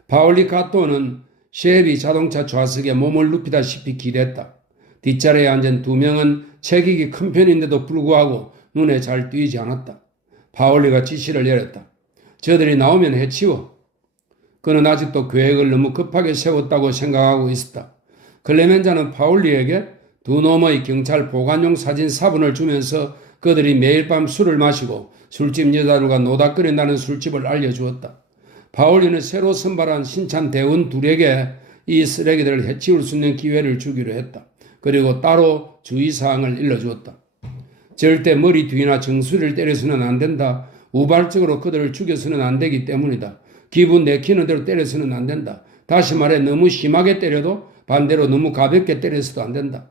파올리 가토는 쉐비 자동차 좌석에 몸을 눕히다시피 기댔다. 뒷자리에 앉은 두 명은 체격이 큰 편인데도 불구하고 눈에 잘 띄지 않았다. 파올리가 지시를 내렸다. 저들이 나오면 해치워. 그는 아직도 계획을 너무 급하게 세웠다고 생각하고 있었다. 클레멘자는 파올리에게 두 놈의 경찰 보관용 사진 사본을 주면서 그들이 매일 밤 술을 마시고 술집 여자들과 노닥거린다는 술집을 알려주었다. 파올리는 새로 선발한 신참 대원 둘에게 이 쓰레기들을 해치울 수 있는 기회를 주기로 했다. 그리고 따로 주의사항을 일러주었다. 절대 머리 뒤나 정수리를 때려서는 안 된다. 우발적으로 그들을 죽여서는 안 되기 때문이다. 기분 내키는 대로 때려서는 안 된다. 다시 말해 너무 심하게 때려도 반대로 너무 가볍게 때려서도 안 된다.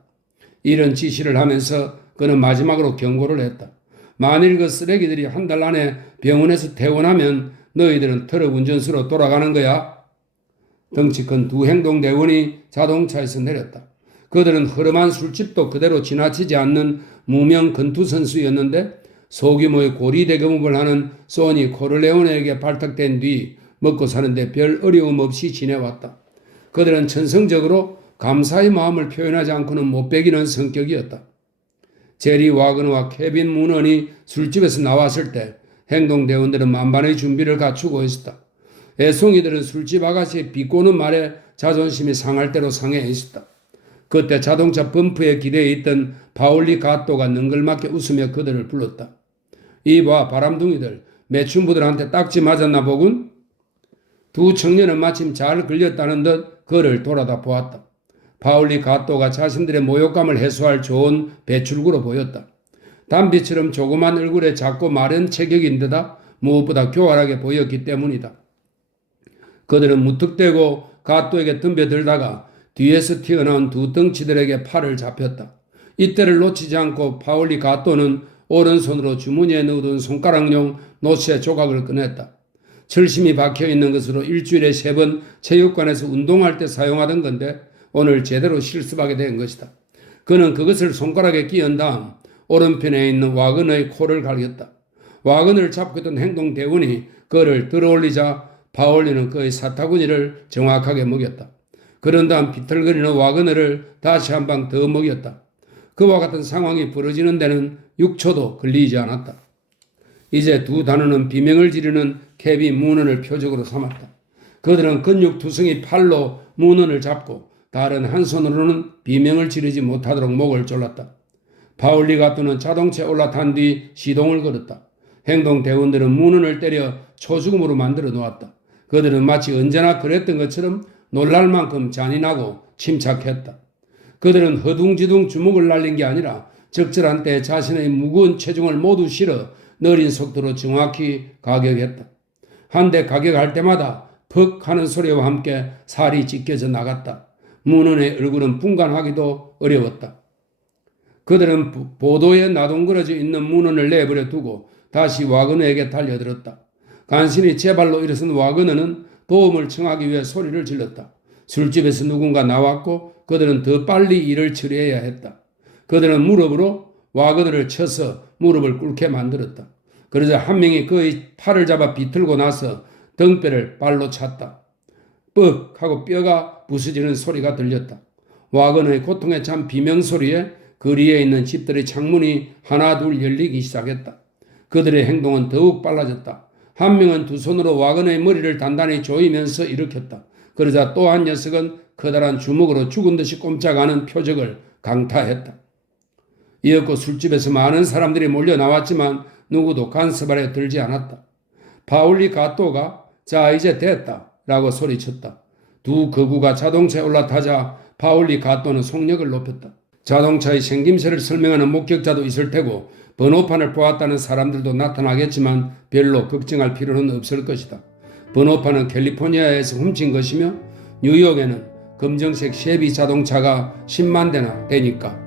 이런 지시를 하면서 그는 마지막으로 경고를 했다. 만일 그 쓰레기들이 한 달 안에 병원에서 퇴원하면 너희들은 트럭 운전수로 돌아가는 거야. 덩치 큰 두 행동대원이 자동차에서 내렸다. 그들은 흐름한 술집도 그대로 지나치지 않는 무명 건투 선수였는데 소규모의 고리 대금업을 하는 소니 코르레오네에게 발탁된 뒤 먹고 사는데 별 어려움 없이 지내왔다. 그들은 천성적으로 감사의 마음을 표현하지 않고는 못 배기는 성격이었다. 제리 와그너와 케빈 문헌이 술집에서 나왔을 때 행동대원들은 만반의 준비를 갖추고 있었다. 애송이들은 술집 아가씨의 비꼬는 말에 자존심이 상할 대로 상해 있었다. 그때 자동차 범프에 기대에 있던 파올리 가토가 능글맞게 웃으며 그들을 불렀다. 이봐 바람둥이들, 매춘부들한테 딱지 맞았나 보군? 두 청년은 마침 잘 걸렸다는 듯 그를 돌아다 보았다. 파올리 가토가 자신들의 모욕감을 해소할 좋은 배출구로 보였다. 담비처럼 조그만 얼굴에 작고 마른 체격인데다 무엇보다 교활하게 보였기 때문이다. 그들은 무턱대고 가토에게 덤벼들다가 뒤에서 튀어나온 두 덩치들에게 팔을 잡혔다. 이때를 놓치지 않고 파올리 가토는 오른손으로 주머니에 넣어둔 손가락용 노쇠 조각을 꺼냈다. 철심이 박혀있는 것으로 일주일에 3번 체육관에서 운동할 때 사용하던 건데 오늘 제대로 실습하게 된 것이다. 그는 그것을 손가락에 끼운 다음 오른편에 있는 와건의 코를 갈겼다. 와건을 잡고 있던 행동대원이 그를 들어올리자 파올리는 그의 사타구니를 정확하게 먹였다. 그런 다음 비틀거리는 와그너를 다시 한 방 더 먹였다. 그와 같은 상황이 벌어지는 데는 6초도 걸리지 않았다. 이제 두 단어는 비명을 지르는 케빈 문헌을 표적으로 삼았다. 그들은 근육투성이 팔로 문헌을 잡고 다른 한 손으로는 비명을 지르지 못하도록 목을 졸랐다. 파올리 가토는 자동차에 올라탄 뒤 시동을 걸었다. 행동대원들은 문헌을 때려 초죽음으로 만들어 놓았다. 그들은 마치 언제나 그랬던 것처럼 놀랄 만큼 잔인하고 침착했다. 그들은 허둥지둥 주먹을 날린 게 아니라 적절한 때에 자신의 무거운 체중을 모두 실어 느린 속도로 정확히 가격했다. 한 대 가격할 때마다 퍽 하는 소리와 함께 살이 찢겨져 나갔다. 문헌의 얼굴은 분간하기도 어려웠다. 그들은 보도에 나동거려져 있는 문헌을 내버려 두고 다시 와그너에게 달려들었다. 간신히 제발로 일어선 와그너는 도움을 청하기 위해 소리를 질렀다. 술집에서 누군가 나왔고 그들은 더 빨리 일을 처리해야 했다. 그들은 무릎으로 와그너를 쳐서 무릎을 꿇게 만들었다. 그러자 한 명이 그의 팔을 잡아 비틀고 나서 등뼈를 발로 찼다. 뻑 하고 뼈가 부서지는 소리가 들렸다. 와그너의 고통에 찬 비명소리에 거리에 있는 집들의 창문이 하나 둘 열리기 시작했다. 그들의 행동은 더욱 빨라졌다. 한 명은 두 손으로 와그너의 머리를 단단히 조이면서 일으켰다. 그러자 또 한 녀석은 커다란 주먹으로 죽은 듯이 꼼짝하는 표적을 강타했다. 이었고 술집에서 많은 사람들이 몰려 나왔지만 누구도 간섭하려 들지 않았다. 파울리 가또가 자 이제 됐다 라고 소리쳤다. 두 거구가 자동차에 올라타자 파울리 가또는 속력을 높였다. 자동차의 생김새를 설명하는 목격자도 있을 테고 번호판을 보았다는 사람들도 나타나겠지만 별로 걱정할 필요는 없을 것이다. 번호판은 캘리포니아에서 훔친 것이며 뉴욕에는 검정색 쉐비 자동차가 10만 대나 되니까